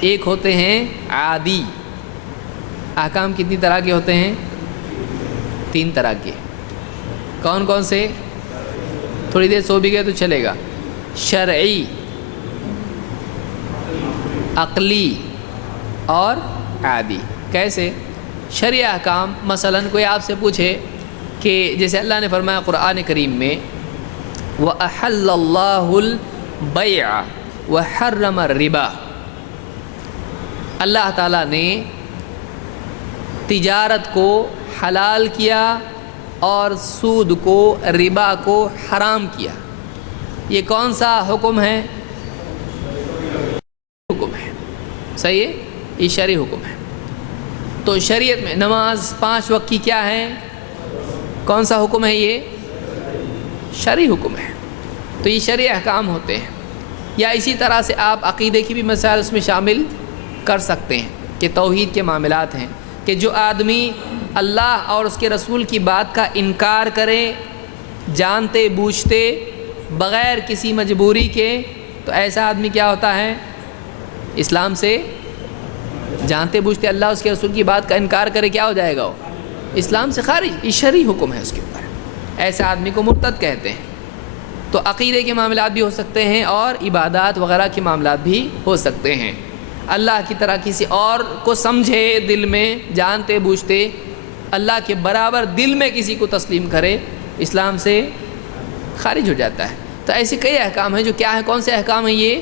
ایک ہوتے ہیں عادی. احکام کتنی طرح کے ہوتے ہیں؟ 3 طرح کے. کون کون سے؟ تھوڑی دیر سو بھی گئے تو چلے گا. شرعی، عقلی اور عادی. کیسے؟ شرعی احکام، مثلا کوئی آپ سے پوچھے کہ جیسے اللہ نے فرمایا قرآن کریم میں وَأَحَلَّ اللَّهُ الْبَيْعَ وَحَرَّمَ الرِّبَا، اللہ تعالیٰ نے تجارت کو حلال کیا اور سود کو، ربا کو حرام کیا. یہ کون سا حکم ہے؟ حکم ہے. صحیح ہے، یہ شرعی حکم ہے. تو شریعت میں نماز 5 وقت کی کیا ہے؟ کون سا حکم ہے؟ یہ شرعی حکم ہے. تو یہ شرعی احکام ہوتے ہیں. یا اسی طرح سے آپ عقیدے کی بھی مسائل اس میں شامل کر سکتے ہیں کہ توحید کے معاملات ہیں کہ جو آدمی اللہ اور اس کے رسول کی بات کا انکار کرے جانتے بوجھتے بغیر کسی مجبوری کے، تو ایسا آدمی کیا ہوتا ہے؟ اسلام سے جانتے بوجھتے اللہ اس کے رسول کی بات کا انکار کرے، کیا ہو جائے گا؟ وہ اسلام سے خارج. یہ شرعی حکم ہے اس کے اوپر. ایسے آدمی کو مرتد کہتے ہیں. تو عقیدے کے معاملات بھی ہو سکتے ہیں اور عبادات وغیرہ کے معاملات بھی ہو سکتے ہیں. اللہ کی طرح کسی اور کو سمجھے دل میں جانتے بوجھتے، اللہ کے برابر دل میں کسی کو تسلیم کرے، اسلام سے خارج ہو جاتا ہے. تو ایسے کئی احکام ہیں جو کیا ہے؟ کون سے احکام ہیں؟ یہ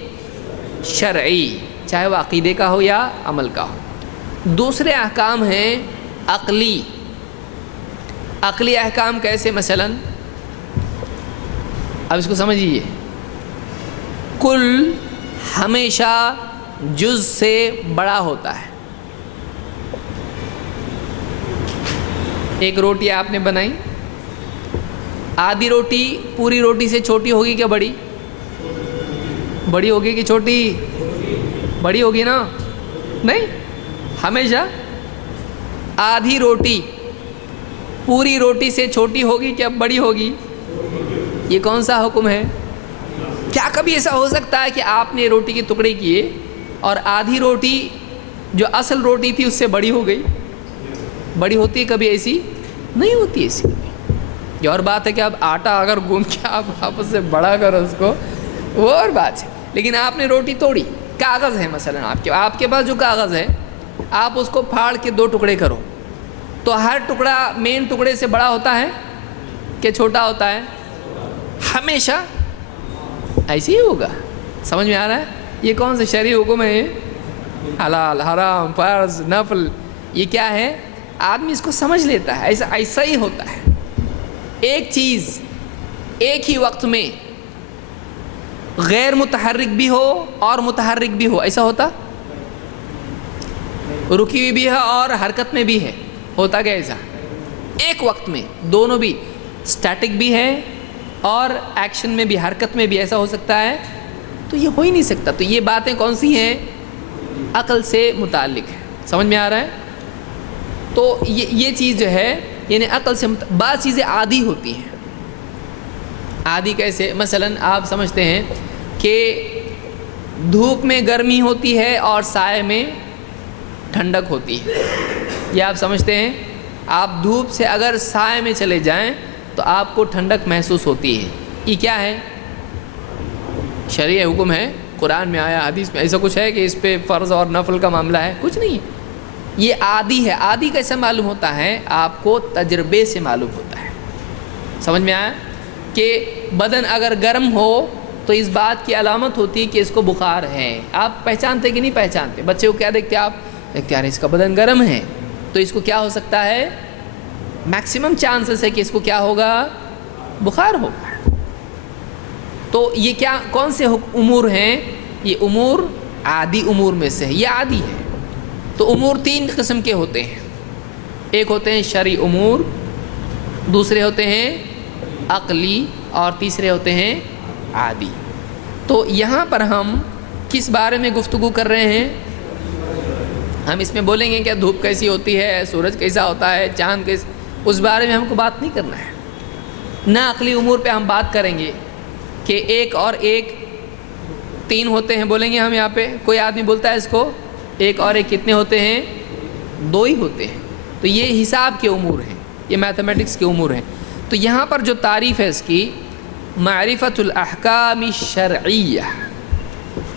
شرعی، چاہے وہ عقیدے کا ہو یا عمل کا ہو. دوسرے احکام ہیں عقلی. عقلی احکام کیسے؟ مثلا اب اس کو سمجھیے، کل ہمیشہ جز سے بڑا ہوتا ہے. ایک روٹی آپ نے بنائی، آدھی روٹی پوری روٹی سے چھوٹی ہوگی کیا بڑی؟ بڑی ہوگی کہ چھوٹی؟ بڑی ہوگی نا. نہیں، ہمیشہ آدھی روٹی پوری روٹی سے چھوٹی ہوگی کیا بڑی ہوگی؟ یہ کون سا حکم ہے؟ کیا کبھی ایسا ہو سکتا ہے کہ آپ نے روٹی کے ٹکڑے کیے اور آدھی روٹی جو اصل روٹی تھی اس سے بڑی ہو گئی؟ بڑی ہوتی ہے کبھی؟ ایسی نہیں ہوتی. ایسی یہ اور بات ہے کہ اب آٹا اگر گوندھ کے آپ آپس سے بڑا کرو اس کو، وہ اور بات ہے. لیکن آپ نے روٹی توڑی، کاغذ ہے مثلا آپ کے پاس جو کاغذ ہے آپ اس کو پھاڑ کے 2 ٹکڑے کرو تو ہر ٹکڑا مین ٹکڑے سے بڑا ہوتا ہے کہ چھوٹا ہوتا ہے؟ ہمیشہ ایسے ہی ہوگا. سمجھ میں آ رہا ہے؟ یہ کون سے شرعی حکم ہے؟ حلال، حرام، فرض، نفل، یہ کیا ہے؟ آدمی اس کو سمجھ لیتا ہے. ایسا ہی ہوتا ہے. ایک چیز ایک ہی وقت میں غیر متحرک بھی ہو اور متحرک بھی ہو، ایسا ہوتا؟ رکی ہوئی بھی ہے اور حرکت میں بھی ہے، ہوتا کیا ایسا؟ ایک وقت میں دونوں بھی، سٹیٹک بھی ہے اور ایکشن میں بھی، حرکت میں بھی، ایسا ہو سکتا ہے؟ تو یہ ہو ہی نہیں سکتا. تو یہ باتیں کون سی ہیں؟ عقل سے متعلق ہے. سمجھ میں آ رہا ہے؟ تو یہ چیز جو ہے یعنی عقل سے بعض چیزیں عادی ہوتی ہیں. عادی کیسے؟ مثلا آپ سمجھتے ہیں کہ دھوپ میں گرمی ہوتی ہے اور سائے میں ٹھنڈک ہوتی ہے. یہ آپ سمجھتے ہیں؟ آپ دھوپ سے اگر سائے میں چلے جائیں تو آپ کو ٹھنڈک محسوس ہوتی ہے. یہ کیا ہے؟ شرعی حکم ہے، قرآن میں آیا، حدیث میں. ایسا کچھ ہے کہ اس پہ فرض اور نفل کا معاملہ ہے؟ کچھ نہیں ہے. یہ عادی ہے. عادی کیسے معلوم ہوتا ہے؟ آپ کو تجربے سے معلوم ہوتا ہے. سمجھ میں آیا کہ بدن اگر گرم ہو تو اس بات کی علامت ہوتی ہے کہ اس کو بخار ہے. آپ پہچانتے کہ نہیں پہچانتے؟ بچے کو کیا دیکھتے آپ؟ دیکھتے یار اس کا بدن گرم ہے تو اس کو کیا ہو سکتا ہے؟ میکسیمم چانسز ہے کہ اس کو کیا ہوگا؟ بخار ہوگا. تو یہ کیا کون سے امور ہیں؟ یہ امور عادی امور میں سے ہے. یہ عادی ہے. تو امور 3 قسم کے ہوتے ہیں. ایک ہوتے ہیں شرعی امور، دوسرے ہوتے ہیں عقلی، اور تیسرے ہوتے ہیں عادی. تو یہاں پر ہم کس بارے میں گفتگو کر رہے ہیں؟ ہم اس میں بولیں گے کہ دھوپ کیسی ہوتی ہے، سورج کیسا ہوتا ہے، چاند کیسا، اس بارے میں ہم کو بات نہیں کرنا ہے. نہ عقلی امور پہ ہم بات کریں گے کہ 1 اور 1 3 ہوتے ہیں. بولیں گے ہم یہاں پہ کوئی آدمی بولتا ہے اس کو 1 اور 1 کتنے ہوتے ہیں؟ 2 ہی ہوتے ہیں. تو یہ حساب کے امور ہیں، یہ میتھمیٹکس کے امور ہیں. تو یہاں پر جو تعریف ہے اس کی، معرفت الاحکام الشرعیہ،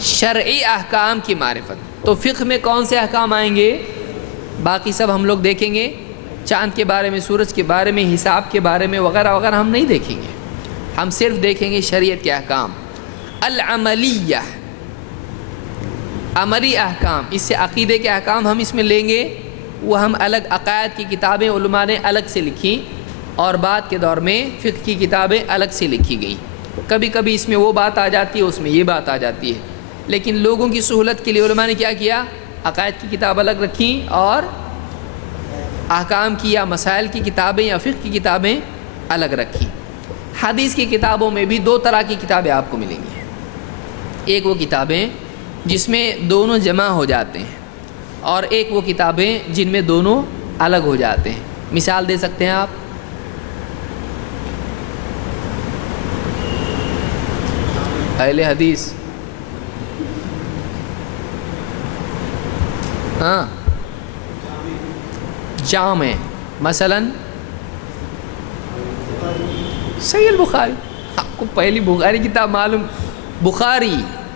شرعی احکام کی معرفت. تو فقہ میں کون سے احکام آئیں گے؟ باقی سب ہم لوگ دیکھیں گے. چاند کے بارے میں، سورج کے بارے میں، حساب کے بارے میں وغیرہ وغیرہ ہم نہیں دیکھیں گے. ہم صرف دیکھیں گے شریعت کے احکام. العملیہ، عملی احکام. اس سے عقیدے کے احکام ہم اس میں لیں گے. وہ ہم الگ، عقائد کی کتابیں علماء نے الگ سے لکھی اور بعد کے دور میں فقہ کی کتابیں الگ سے لکھی گئی. کبھی کبھی اس میں وہ بات آ جاتی ہے، اس میں یہ بات آ جاتی ہے. لیکن لوگوں کی سہولت کے لیے علماء نے کیا کیا؟ عقائد کی کتاب الگ رکھیں اور احکام کی یا مسائل کی کتابیں یا فقہ کی کتابیں الگ رکھیں. حدیث کی کتابوں میں بھی 2 طرح کی کتابیں آپ کو ملیں گی. ایک وہ کتابیں جس میں دونوں جمع ہو جاتے ہیں، اور ایک وہ کتابیں جن میں دونوں الگ ہو جاتے ہیں. مثال دے سکتے ہیں آپ؟ اہل حدیث، ہاں، جامع، مثلا صحیح البخاری. آپ کو پہلی بخاری کتاب معلوم؟ بخاری،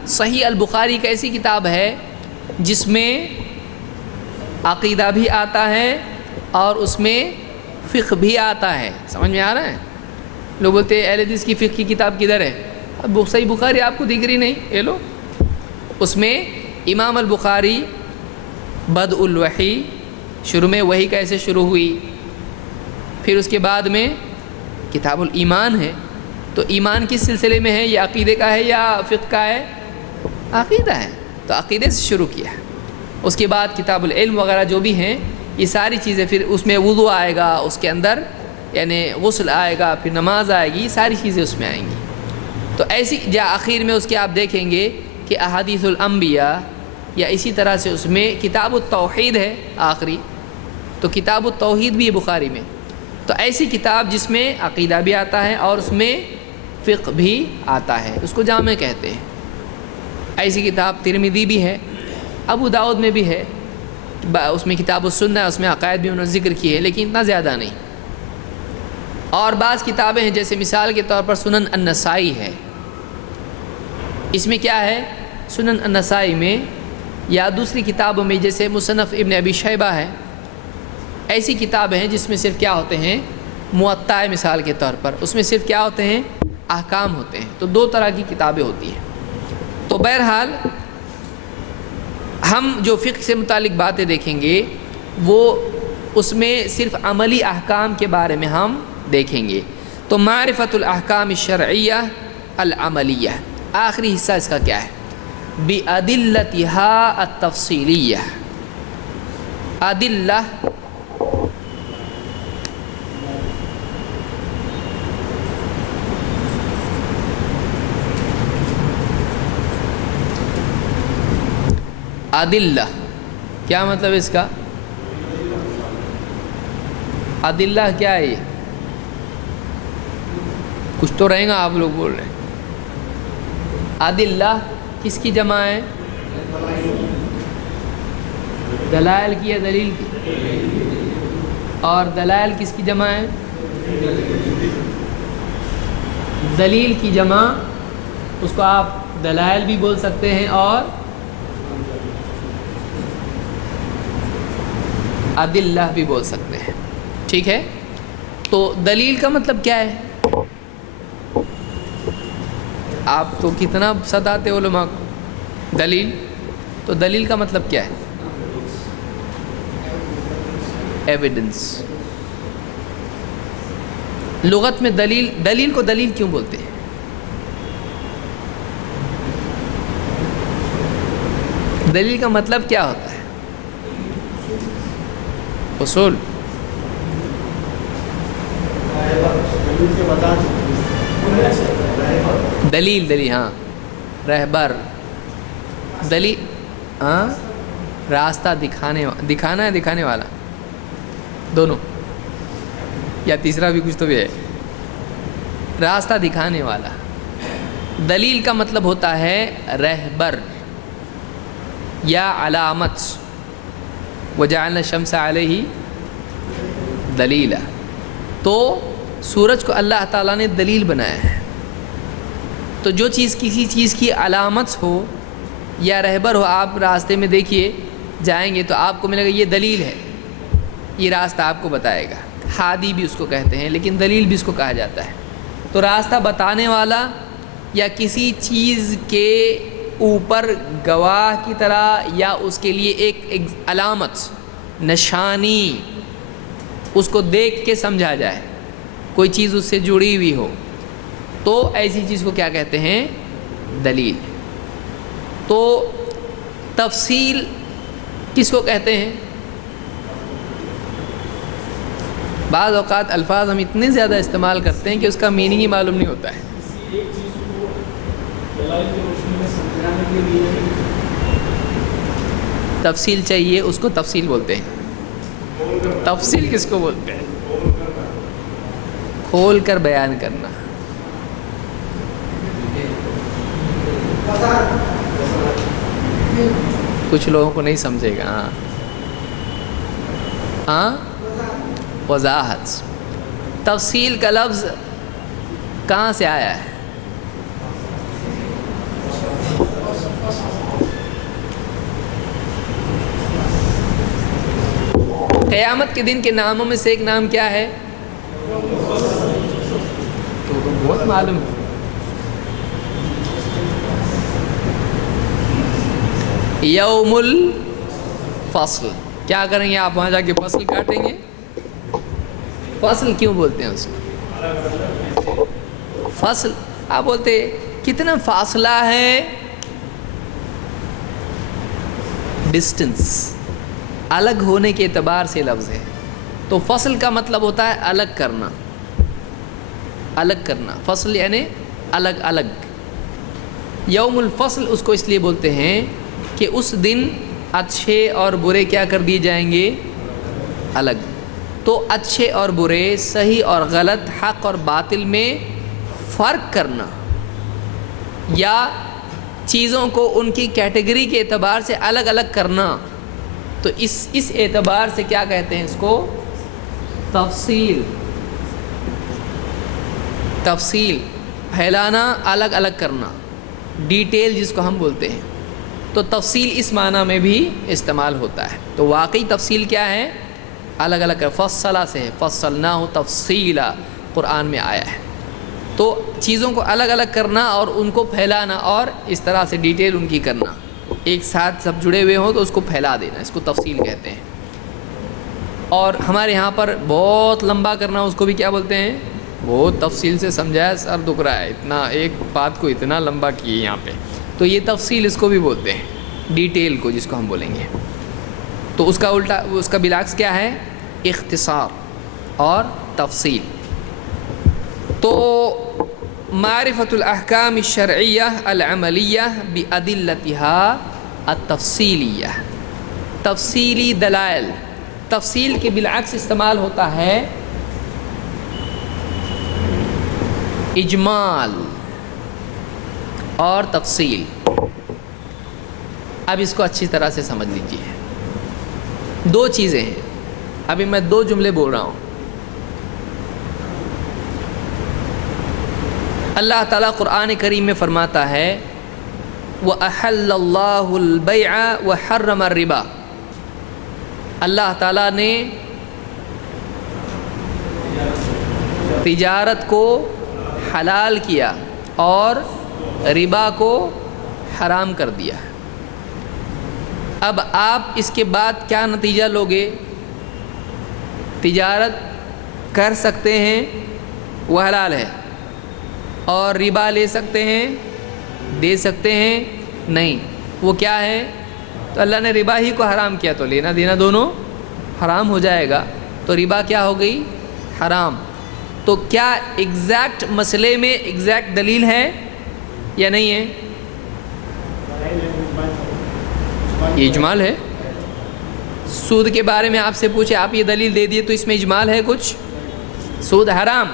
صحیح البخاری ایک ایسی کتاب ہے جس میں عقیدہ بھی آتا ہے اور اس میں فقہ بھی آتا ہے. سمجھ میں آ رہا ہے؟ لوگ بولتے ہیں اہل حدیث کی فقہ کی کتاب کدھر ہے؟ اب صحیح بخاری آپ کو دکھ رہی نہیں؟ یہ لو، اس میں امام البخاری بدء الوحی، شروع میں وحی کیسے شروع ہوئی، پھر اس کے بعد میں کتاب الایمان ہے. تو ایمان کس سلسلے میں ہے؟ یہ عقیدے کا ہے یا فقہ کا ہے؟ عقیدہ ہے. تو عقیدے سے شروع کیا. اس کے بعد کتاب العلم وغیرہ جو بھی ہیں، یہ ساری چیزیں، پھر اس میں وضو آئے گا، اس کے اندر یعنی غسل آئے گا، پھر نماز آئے گی، یہ ساری چیزیں اس میں آئیں گی. تو ایسی آخر میں اس کے آپ دیکھیں گے کہ احادیث الانبیاء، یا اسی طرح سے اس میں کتاب التوحید ہے آخری. تو کتاب التوحید بھی ہے بخاری میں. تو ایسی کتاب جس میں عقیدہ بھی آتا ہے اور اس میں فقہ بھی آتا ہے، اس کو جامع کہتے ہیں. ایسی کتاب ترمذی بھی ہے، ابو داؤد میں بھی ہے، اس میں کتاب السنہ، اس میں عقائد بھی انہوں نے ذکر کی ہے، لیکن اتنا زیادہ نہیں. اور بعض کتابیں ہیں جیسے مثال کے طور پر سنن النسائی ہے. اس میں کیا ہے؟ سنن النسائی میں یا دوسری کتابوں میں جیسے مصنف ابن ابی شیبہ ہے، ایسی کتابیں ہیں جس میں صرف کیا ہوتے ہیں، موطا مثال کے طور پر، اس میں صرف کیا ہوتے ہیں، احکام ہوتے ہیں۔ تو دو طرح کی کتابیں ہوتی ہیں۔ تو بہرحال ہم جو فقہ سے متعلق باتیں دیکھیں گے وہ اس میں صرف عملی احکام کے بارے میں ہم دیکھیں گے۔ تو معرفت الاحکام الشرعیہ العملیہ، آخری حصہ اس کا کیا ہے، بِأَدِلَّتِهَا التفصیلیہ، ادلہ ادلہ کیا مطلب اس کا، ادلہ کیا ہے، یہ کچھ تو رہے گا، آپ لوگ بول رہے ہیں۔ ادلہ کس کی جمع ہے، دلائل کی یا دلیل کی، اور دلائل کس کی جمع ہے، دلیل کی جمع، اس کو آپ دلائل بھی بول سکتے ہیں اور ادلہ بھی بول سکتے ہیں، ٹھیک ہے۔ تو دلیل کا مطلب کیا ہے، آپ تو کتنا ستاتے علماء کو، دلیل، تو دلیل کا مطلب کیا ہے، ایویڈنس۔ لغت میں دلیل کو دلیل کیوں بولتے ہیں، دلیل کا مطلب کیا ہوتا ہے، اصول، دلیل ہاں، رہبر، دلیل ہاں، راستہ دکھانا ہے، دکھانے والا، دونوں، یا تیسرا بھی کچھ تو بھی ہے، راستہ دکھانے والا۔ دلیل کا مطلب ہوتا ہے رہبر یا علامت، وَجَعَلْنَا الشَّمْسَ عَلَيْهِ دَلِيلًا۔ تو سورج کو اللہ تعالیٰ نے دلیل بنایا ہے۔ تو جو چیز کسی چیز کی علامت ہو یا رہبر ہو، آپ راستے میں دیکھیے جائیں گے تو آپ کو ملے گا یہ دلیل ہے، یہ راستہ آپ کو بتائے گا، ہادی بھی اس کو کہتے ہیں، لیکن دلیل بھی اس کو کہا جاتا ہے۔ تو راستہ بتانے والا یا کسی چیز کے اوپر گواہ کی طرح، یا اس کے لیے ایک علامت، نشانی، اس کو دیکھ کے سمجھا جائے، کوئی چیز اس سے جڑی ہوئی ہو، تو ایسی چیز کو کیا کہتے ہیں، دلیل۔ تو تفصیل کس کو کہتے ہیں، بعض اوقات الفاظ ہم اتنے زیادہ استعمال کرتے ہیں کہ اس کا میننگ ہی معلوم نہیں ہوتا ہے۔ تفصیل چاہیے، اس کو تفصیل بولتے ہیں۔ تفصیل کس کو بولتے ہیں، کھول کر بیان کرنا۔ کچھ لوگوں کو نہیں سمجھے گا، ہاں، وضاحت۔ تفصیل کا لفظ کہاں سے آیا ہے، قیامت کے دن کے ناموں میں سے ایک نام کیا ہے، تو بہت معلوم ہے، یوم الفصل۔ کیا کریں گے آپ وہاں جا کے، فصل کاٹیں گے۔ فصل کیوں بولتے ہیں اس کو، فصل آپ بولتے کتنا فاصلہ ہے، ڈسٹنس، الگ ہونے کے اعتبار سے لفظ ہے۔ تو فصل کا مطلب ہوتا ہے الگ کرنا، الگ کرنا، فصل یعنی الگ الگ۔ یوم الفصل اس کو اس لیے بولتے ہیں کہ اس دن اچھے اور برے کیا کر دیے جائیں گے، الگ۔ تو اچھے اور برے، صحیح اور غلط، حق اور باطل میں فرق کرنا، یا چیزوں کو ان کی کیٹیگری کے اعتبار سے الگ الگ کرنا، تو اس اعتبار سے کیا کہتے ہیں اس کو، تفصیل۔ تفصیل پھیلانا، الگ الگ کرنا، ڈیٹیل جس کو ہم بولتے ہیں۔ تو تو تفصیل اس معنی میں بھی استعمال ہوتا ہے. تو واقعی تفصیل کیا ہے؟ الگ الگ فصلہ سے ہے، فصلناہ تفصیلا قرآن میں آیا ہے. تو چیزوں کو الگ الگ کرنا اور ان کو پھیلانا اور اس طرح سے ڈیٹیل ان کی کرنا، ایک ساتھ سب جڑے ہوئے ہوں تو اس کو پھیلا دینا، اس کو تفصیل کہتے ہیں. اور ہمارے یہاں پر بہت لمبا کرنا اس کو بھی کیا بولتے ہیں؟ بہت تفصیل سے سمجھایا، سر دکھ رہا ہے، اتنا ایک بات کو اتنا لمبا کیے یہاں پہ. تو یہ تفصیل اس کو بھی بولتے ہیں، ڈیٹیل کو جس کو ہم بولیں گے. تو اس کا الٹا، اس کا بالعکس کیا ہے؟ اختصار اور تفصیل. تو معرفت الاحکام الشرعیہ العملیہ بادلتها التفصیلیہ، تفصیلی دلائل. تفصیل کے بالعکس استعمال ہوتا ہے اجمال اور تفصیل. اب اس کو اچھی طرح سے سمجھ لیجیے. دو چیزیں ہیں، ابھی میں دو جملے بول رہا ہوں. اللہ تعالیٰ قرآن کریم میں فرماتا ہے وَأَحَلَّ اللَّهُ الْبَيْعَ وَحَرَّمَ الرِّبَا. اللہ تعالیٰ نے تجارت کو حلال کیا اور ربا کو حرام کر دیا. اب آپ اس کے بعد کیا نتیجہ لوگے؟ تجارت کر سکتے ہیں، وہ حلال ہے، اور ربا لے سکتے ہیں، دے سکتے ہیں، نہیں، وہ کیا ہے؟ تو اللہ نے ربا ہی کو حرام کیا تو لینا دینا دونوں حرام ہو جائے گا. تو ربا کیا ہو گئی؟ حرام. تو کیا ایگزیکٹ مسئلے میں ایگزیکٹ دلیل ہے یا نہیں ہے؟ یہ اجمال ہے. سود کے بارے میں آپ سے پوچھے، آپ یہ دلیل دے دیے تو اس میں اجمال ہے کچھ؟ سود حرام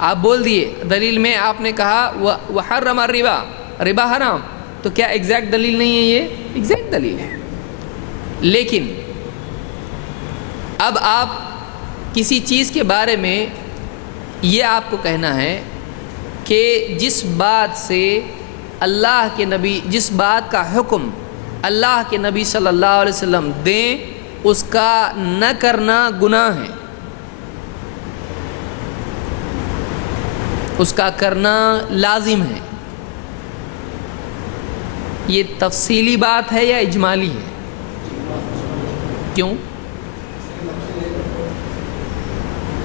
آپ بول دیے، دلیل میں آپ نے کہا وحرم الربا، ربا حرام. تو کیا ایگزیکٹ دلیل نہیں ہے؟ یہ ایگزیکٹ دلیل ہے. لیکن اب آپ کسی چیز کے بارے میں یہ آپ کو کہنا ہے کہ جس بات سے اللہ کے نبی، جس بات کا حکم اللہ کے نبی صلی اللہ علیہ وسلم دیں، اس کا نہ کرنا گناہ ہے، اس کا کرنا لازم ہے. یہ تفصیلی بات ہے یا اجمالی ہے؟ کیوں؟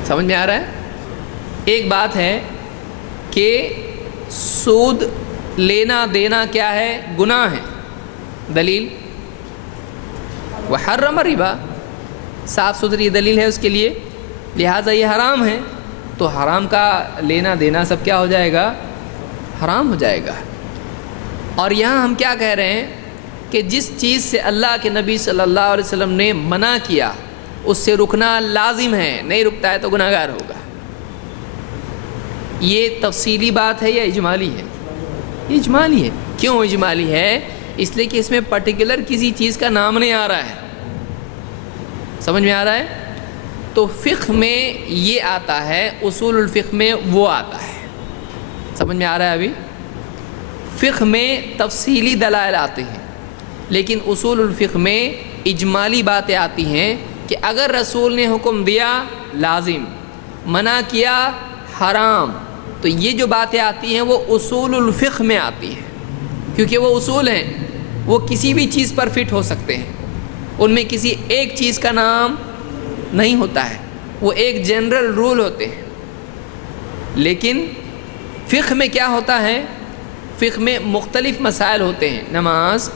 سمجھ میں آ رہا ہے؟ ایک بات ہے کہ سود لینا دینا کیا ہے؟ گناہ ہے. دلیل وحرم الربا، صاف ستھری دلیل ہے اس کے لیے، لہٰذا یہ حرام ہے. تو حرام کا لینا دینا سب کیا ہو جائے گا؟ حرام ہو جائے گا. اور یہاں ہم کیا کہہ رہے ہیں کہ جس چیز سے اللہ کے نبی صلی اللہ علیہ وسلم نے منع کیا اس سے رکنا لازم ہے، نہیں رکتا ہے تو گناہ گار ہوگا. یہ تفصیلی بات ہے یا اجمالی ہے؟ یہ اجمالی ہے. کیوں اجمالی ہے؟ اس لیے کہ اس میں پرٹیکولر کسی چیز کا نام نہیں آ رہا ہے. سمجھ میں آ رہا ہے؟ تو فقہ میں یہ آتا ہے، اصول الفقہ میں وہ آتا ہے. سمجھ میں آ رہا ہے؟ ابھی فقہ میں تفصیلی دلائل آتے ہیں، لیکن اصول الفقہ میں اجمالی باتیں آتی ہیں کہ اگر رسول نے حکم دیا لازم، منع کیا حرام، تو یہ جو باتیں آتی ہیں وہ اصول الفقہ میں آتی ہیں، کیونکہ وہ اصول ہیں، وہ کسی بھی چیز پر فٹ ہو سکتے ہیں. ان میں کسی ایک چیز کا نام نہیں ہوتا ہے، وہ ایک جنرل رول ہوتے ہیں. لیکن فقہ میں کیا ہوتا ہے؟ فقہ میں مختلف مسائل ہوتے ہیں، نماز،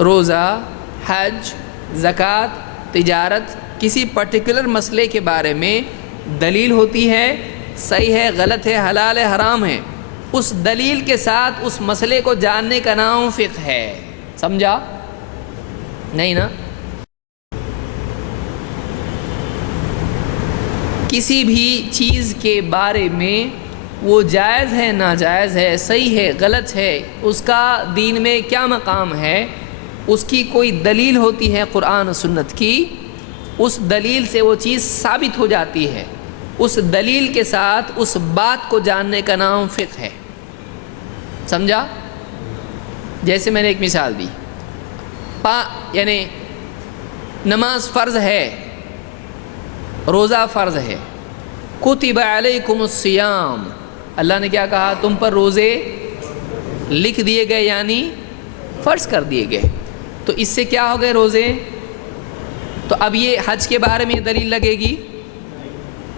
روزہ، حج، زکوٰۃ، تجارت. کسی پرٹیکولر مسئلے کے بارے میں دلیل ہوتی ہے، صحیح ہے، غلط ہے، حلال ہے، حرام ہے. اس دلیل کے ساتھ اس مسئلے کو جاننے کا نام فقہ ہے. سمجھا؟ نہیں نا؟ کسی بھی چیز کے بارے میں وہ جائز ہے، ناجائز ہے، صحیح ہے، غلط ہے، اس کا دین میں کیا مقام ہے، اس کی کوئی دلیل ہوتی ہے قرآن و سنت کی، اس دلیل سے وہ چیز ثابت ہو جاتی ہے. اس دلیل کے ساتھ اس بات کو جاننے کا نام فقہ ہے. سمجھا؟ جیسے میں نے ایک مثال دی، یعنی نماز فرض ہے، روزہ فرض ہے. کتب علیکم الصیام، اللہ نے کیا کہا؟ تم پر روزے لکھ دیے گئے، یعنی فرض کر دیے گئے. تو اس سے کیا ہو گئے روزے؟ تو اب یہ حج کے بارے میں دلیل لگے گی،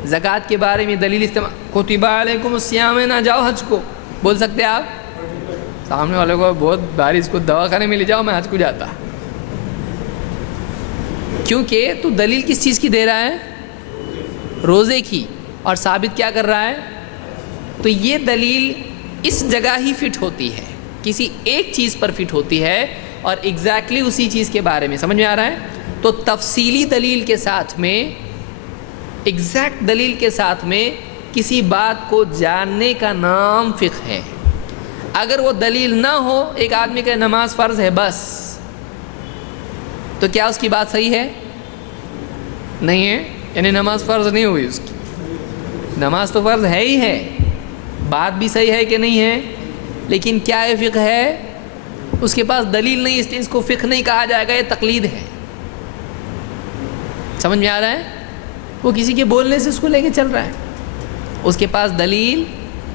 زکوٰۃ کے بارے میں دلیل استعمال. کتب علیکم الصیام ہے، نہ جاؤ حج کو، بول سکتے آپ؟ سامنے والے کو بہت بھاری، اس کو دواخانے میں لے جاؤ، میں حج کو جاتا. کیونکہ تو دلیل کس چیز کی دے رہا ہے؟ روزے کی. اور ثابت کیا کر رہا ہے؟ تو یہ دلیل اس جگہ ہی فٹ ہوتی ہے، کسی ایک چیز پر فٹ ہوتی ہے، اور ایگزیکٹلی اسی چیز کے بارے میں. سمجھ میں آ رہا ہے؟ تو تفصیلی دلیل کے ساتھ میں، ایگزیکٹ دلیل کے ساتھ میں کسی بات کو جاننے کا نام فقہ ہے. اگر وہ دلیل نہ ہو، ایک آدمی کا نماز فرض ہے بس، تو کیا اس کی بات صحیح ہے؟ نہیں ہے. یعنی نماز فرض نہیں ہوئی اس کی. نماز تو فرض ہے ہی ہے، بات بھی صحیح ہے کہ نہیں ہے، لیکن کیا یہ فقہ ہے؟ اس کے پاس دلیل نہیں، اس لیے اس کو فقہ نہیں کہا جائے گا، یہ تقلید ہے. سمجھ میں آ رہا ہے؟ وہ کسی کے بولنے سے اس کو لے کے چل رہا ہے، اس کے پاس دلیل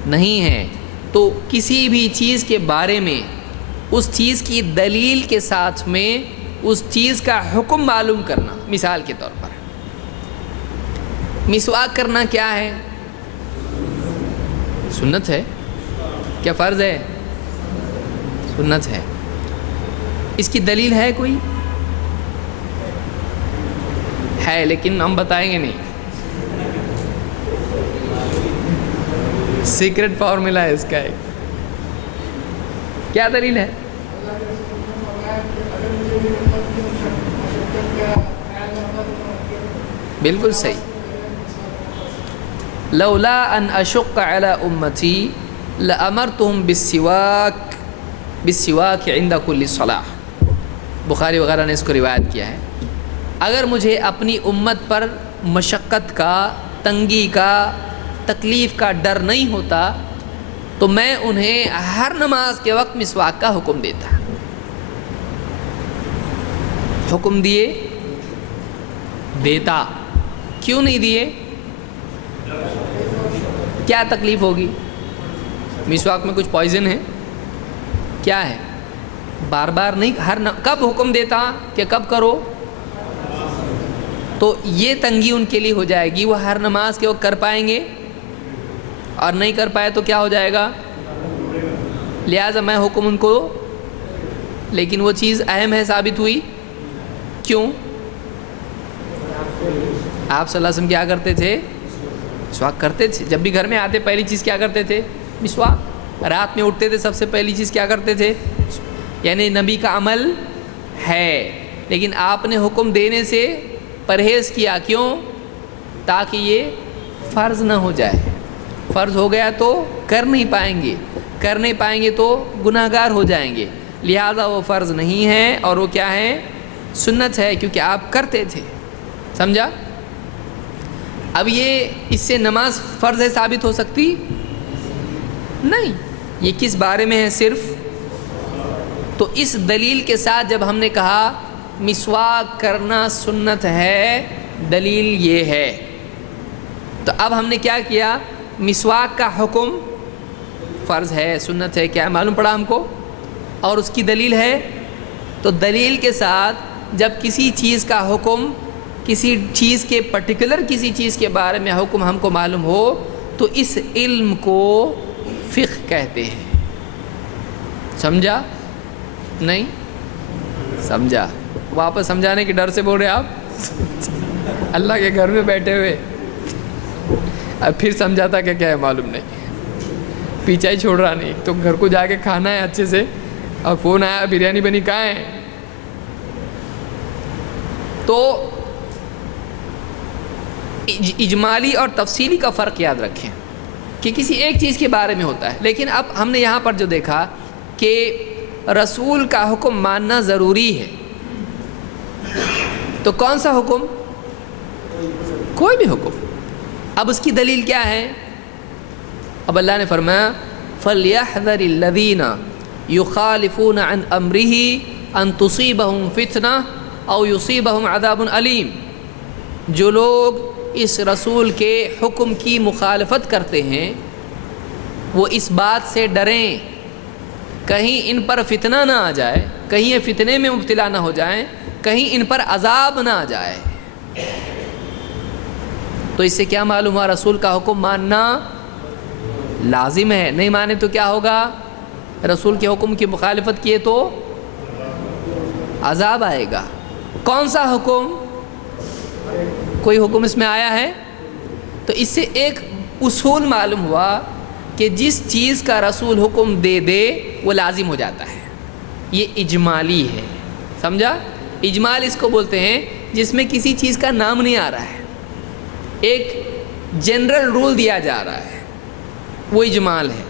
نہیں ہے. تو کسی بھی چیز کے بارے میں اس چیز کی دلیل کے ساتھ میں اس چیز کا حکم معلوم کرنا. مثال کے طور پر مسواک کرنا کیا ہے؟ سنت ہے. کیا فرض ہے؟ سنت ہے. اس کی دلیل ہے کوئی؟ ہے، لیکن ہم بتائیں گے نہیں. سیکرٹ فارمولا ہے اس کا ایک. کیا دلیل ہے؟ بالکل صحیح. لولا ان اشق علی امتی لامرتهم بالسواک عند کل صلاح. بخاری وغیرہ نے اس کو روایت کیا ہے. اگر مجھے اپنی امت پر مشقت کا، تنگی کا، تکلیف کا ڈر نہیں ہوتا تو میں انہیں ہر نماز کے وقت مسواک کا حکم دیتا. حکم دیتا. کیوں نہیں دیے؟ کیا تکلیف ہوگی؟ مسواک میں کچھ پوائزن ہے؟ کیا ہے؟ بار بار نہیں، کب حکم دیتا کہ کب کرو؟ تو یہ تنگی ان کے لیے ہو جائے گی، وہ ہر نماز کے وقت کر پائیں گے، اور نہیں کر پائے تو کیا ہو جائے گا؟ لہٰذا میں حکم ان کو. لیکن وہ چیز اہم ہے، ثابت ہوئی. کیوں؟ آپ صلی اللہ علیہ وسلم کیا کرتے تھے؟ مسواک کرتے تھے. جب بھی گھر میں آتے پہلی چیز کیا کرتے تھے؟ مسواک. رات میں اٹھتے تھے سب سے پہلی چیز کیا کرتے تھے؟ یعنی نبی کا عمل ہے، لیکن آپ نے حکم دینے سے پرہیز کیا. کیوں؟ تاکہ یہ فرض نہ ہو جائے. فرض ہو گیا تو کر نہیں پائیں گے تو گناہ گار ہو جائیں گے. لہذا وہ فرض نہیں ہے، اور وہ کیا ہے؟ سنت ہے، کیونکہ آپ کرتے تھے. سمجھا؟ اب یہ اس سے نماز فرض ہے ثابت ہو سکتی نہیں. یہ کس بارے میں ہے؟ صرف. تو اس دلیل کے ساتھ جب ہم نے کہا مسواک کرنا سنت ہے، دلیل یہ ہے، تو اب ہم نے کیا کیا؟ مسواک کا حکم فرض ہے، سنت ہے، کیا معلوم پڑا ہم کو، اور اس کی دلیل ہے. تو دلیل کے ساتھ جب کسی چیز کا حکم، کسی چیز کے پرٹیکولر کسی چیز کے بارے میں حکم ہم کو معلوم ہو تو اس علم کو فقہ کہتے ہیں. سمجھا؟ نہیں سمجھا؟ واپس سمجھانے کے ڈر سے بول رہے آپ اللہ کے گھر میں بیٹھے ہوئے. اب پھر سمجھاتا کہ کیا ہے معلوم نہیں، پیچھا ہی چھوڑ رہا نہیں. تو گھر کو جا کے کھانا ہے اچھے سے، اور فون آیا بریانی بنی، کہاں ہے؟ تو اجمالی اور تفصیلی کا فرق یاد رکھیں کہ کسی ایک چیز کے بارے میں ہوتا ہے. لیکن اب ہم نے یہاں پر جو دیکھا کہ رسول کا حکم ماننا ضروری ہے، تو کون سا حکم؟ کوئی بھی حکم. اب اس کی دلیل کیا ہے؟ اب اللہ نے فرمایا فَلْيَحْذَرِ الَّذِينَ يُخَالِفُونَ عَنْ أَمْرِهِ ان تصیبہم فتنہ او یصیبہم عذاب علیم، جو لوگ اس رسول کے حکم کی مخالفت کرتے ہیں وہ اس بات سے ڈریں کہیں ان پر فتنہ نہ آ جائے، کہیں یہ فتنے میں مبتلا نہ ہو جائیں، کہیں ان پر عذاب نہ آ جائے۔ تو اس سے کیا معلوم ہوا؟ رسول کا حکم ماننا لازم ہے، نہیں مانے تو کیا ہوگا؟ رسول کے حکم کی مخالفت کیے تو عذاب آئے گا۔ کون سا حکم؟ کوئی حکم اس میں آیا ہے؟ تو اس سے ایک اصول معلوم ہوا کہ جس چیز کا رسول حکم دے دے وہ لازم ہو جاتا ہے، یہ اجمالی ہے، سمجھا؟ اجمال اس کو بولتے ہیں جس میں کسی چیز کا نام نہیں آ رہا ہے، ایک جنرل رول دیا جا رہا ہے، وہ اجمال ہے،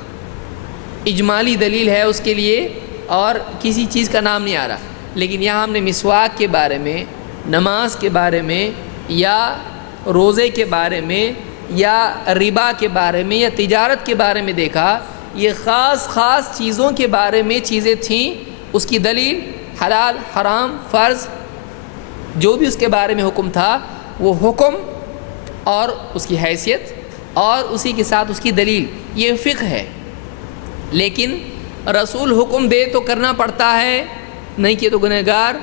اجمالی دلیل ہے اس کے لیے اور کسی چیز کا نام نہیں آ رہا۔ لیکن یہاں ہم نے مسواک کے بارے میں، نماز کے بارے میں، یا روزے کے بارے میں، یا ربا کے بارے میں، یا تجارت کے بارے میں دیکھا، یہ خاص چیزوں کے بارے میں چیزیں تھیں، اس کی دلیل حلال حرام فرض جو بھی اس کے بارے میں حکم تھا، وہ حکم اور اس کی حیثیت اور اسی کے ساتھ اس کی دلیل، یہ فقہ ہے۔ لیکن رسول حکم دے تو کرنا پڑتا ہے، نہیں کیے تو گنہگار،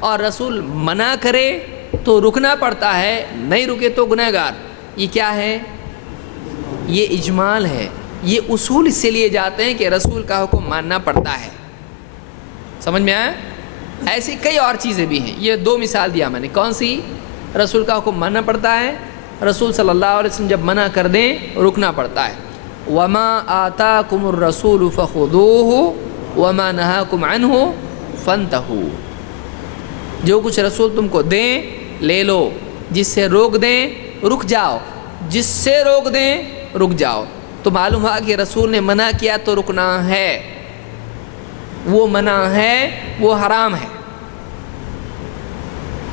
اور رسول منع کرے تو رکنا پڑتا ہے، نہیں رکے تو گنہگار۔ یہ کیا ہے؟ یہ اجمال ہے، یہ اصول اس سے لیے جاتے ہیں کہ رسول کا حکم ماننا پڑتا ہے۔ سمجھ میں آیا؟ ایسی کئی اور چیزیں بھی ہیں، یہ دو مثال دیا میں نے۔ کون سی؟ رسول کا حکم ماننا پڑتا ہے، رسول صلی اللہ علیہ وسلم جب منع کر دیں رکنا پڑتا ہے۔ وما آتاکم الرسول فخذوہ وما نہاکم عنہ فانتہوا، جو کچھ رسول تم کو دیں لے لو، جس سے روک دیں رک جاؤ، جس سے روک دیں رک جاؤ۔ تو معلوم ہوا کہ رسول نے منع کیا تو رکنا ہے، وہ منع ہے وہ حرام ہے۔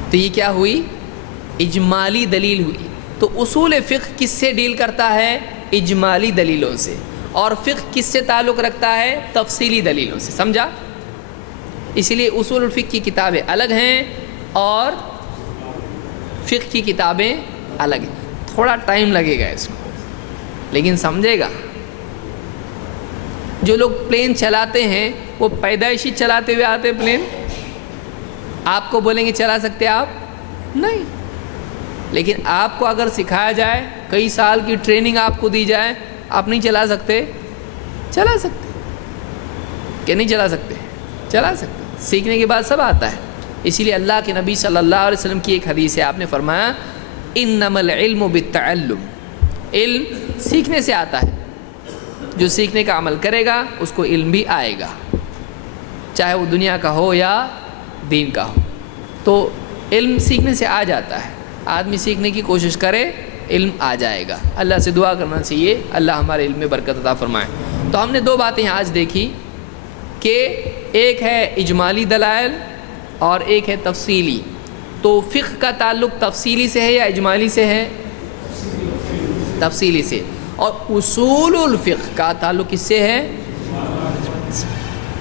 تو یہ کیا ہوئی؟ اجمالی دلیل ہوئی۔ تو اصول فقہ کس سے ڈیل کرتا ہے؟ اجمالی دلیلوں سے، اور فقہ کس سے تعلق رکھتا ہے؟ تفصیلی دلیلوں سے، سمجھا؟ اسی لیے اصول الفقہ کی کتابیں الگ ہیں اور فقہ کی کتابیں الگ ہیں۔ تھوڑا ٹائم لگے گا اس کو، لیکن سمجھے گا۔ جو لوگ پلین چلاتے ہیں وہ پیدائشی چلاتے ہوئے آتے پلین، آپ کو بولیں گے چلا سکتے آپ؟ نہیں۔ لیکن آپ کو اگر سکھایا جائے، کئی سال کی ٹریننگ آپ کو دی جائے، آپ نہیں چلا سکتے؟ چلا سکتے کہ نہیں چلا سکتے؟ چلا سکتے، سیکھنے کے بعد سب آتا ہے۔ اسی لیے اللہ کے نبی صلی اللہ علیہ وسلم کی ایک حدیث ہے، آپ نے فرمایا انما العلم بالتعلم، علم سیکھنے سے آتا ہے، جو سیکھنے کا عمل کرے گا اس کو علم بھی آئے گا، چاہے وہ دنیا کا ہو یا دین کا ہو۔ تو علم سیکھنے سے آ جاتا ہے، آدمی سیکھنے کی کوشش کرے علم آ جائے گا۔ اللہ سے دعا کرنا چاہیے اللہ ہمارے علم میں برکت عطا فرمائے۔ تو ہم نے دو باتیں آج دیکھی کہ ایک ہے اجمالی دلائل اور ایک ہے تفصیلی۔ تو فقہ کا تعلق تفصیلی سے ہے یا اجمالی سے ہے؟ تفصیلی سے۔ اور اصول الفقہ کا تعلق کس سے ہے؟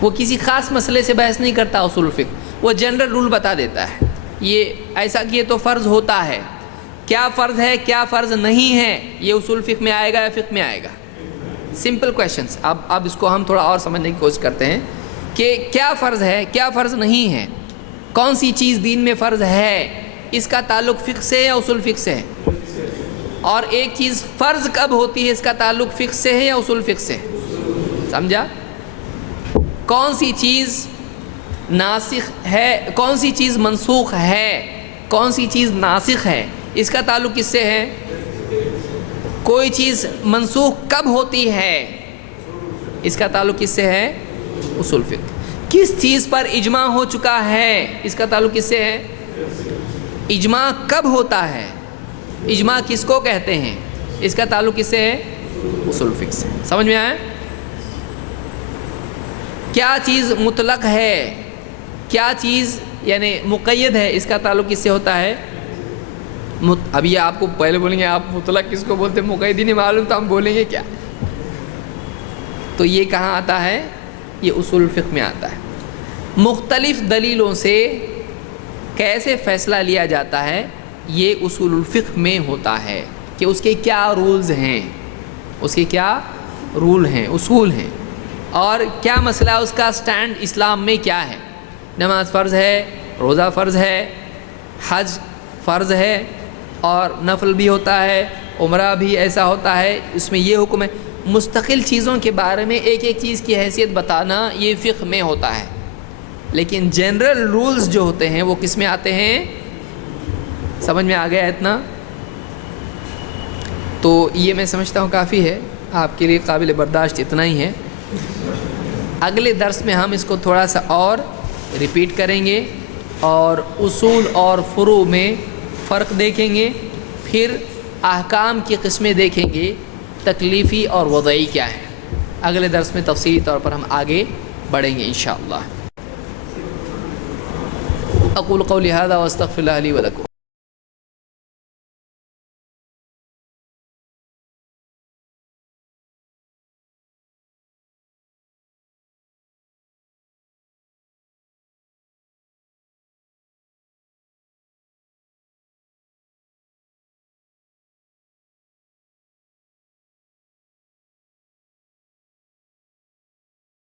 وہ کسی خاص مسئلے سے بحث نہیں کرتا اصول الفقہ، وہ جنرل رول بتا دیتا ہے، یہ ایسا کیے تو فرض ہوتا ہے، کیا فرض ہے کیا فرض نہیں ہے، یہ اصول فقہ میں آئے گا یا فقہ میں آئے گا؟ Simple questions. اب اس کو ہم تھوڑا اور سمجھنے کی کوشش کرتے ہیں کہ کیا فرض ہے کیا فرض نہیں ہے، کون سی چیز دین میں فرض ہے، اس کا تعلق فقہ سے یا اصول فقہ سے ہے؟ اور ایک چیز فرض کب ہوتی ہے، اس کا تعلق فقہ سے ہے یا اصول فقہ سے؟ سمجھا؟ کون سی چیز ناسخ ہے، کون سی چیز منسوخ ہے، کون سی چیز ناسخ ہے، اس کا تعلق کس سے ہے؟ کوئی چیز منسوخ کب ہوتی ہے، اس کا تعلق کس سے ہے؟ اصول فقہ۔ کس چیز پر اجماع ہو چکا ہے، اس کا تعلق کس سے ہے؟ اجماع کب ہوتا ہے، اجماع کس کو کہتے ہیں، اس کا تعلق کس سے ہے؟ اصول فقہ سے۔ سمجھ میں آیا؟ کیا چیز مطلق ہے، کیا چیز یعنی مقید ہے، اس کا تعلق کس سے ہوتا ہے؟ اب یہ آپ کو پہلے بولیں گے آپ مطلق کس کو بولتے ہیں، مقید ہی نہیں معلوم تو ہم بولیں گے کیا؟ تو یہ کہاں آتا ہے؟ یہ اصول الفقہ میں آتا ہے۔ مختلف دلیلوں سے کیسے فیصلہ لیا جاتا ہے، یہ اصول الفقہ میں ہوتا ہے کہ اس کے کیا رولز ہیں، اس کے کیا رول ہیں، اصول ہیں، اور کیا مسئلہ اس کا سٹینڈ اسلام میں کیا ہے۔ نماز فرض ہے، روزہ فرض ہے، حج فرض ہے اور نفل بھی ہوتا ہے، عمرہ بھی ایسا ہوتا ہے، اس میں یہ حکم ہے۔ مستقل چیزوں کے بارے میں ایک ایک چیز کی حیثیت بتانا یہ فقہ میں ہوتا ہے، لیکن جنرل رولز جو ہوتے ہیں وہ کس میں آتے ہیں؟ سمجھ میں آ گیا اتنا؟ تو یہ میں سمجھتا ہوں کافی ہے آپ کے لیے، قابل برداشت اتنا ہی ہے۔ اگلے درس میں ہم اس کو تھوڑا سا اور ریپیٹ کریں گے اور اصول اور فروع میں فرق دیکھیں گے، پھر احکام کی قسمیں دیکھیں گے، تکلیفی اور وضعی کیا ہے۔ اگلے درس میں تفصیلی طور پر ہم آگے بڑھیں گے انشاءاللہ۔ اقول قولی ھذا واستغفر اللہ لی ولکم۔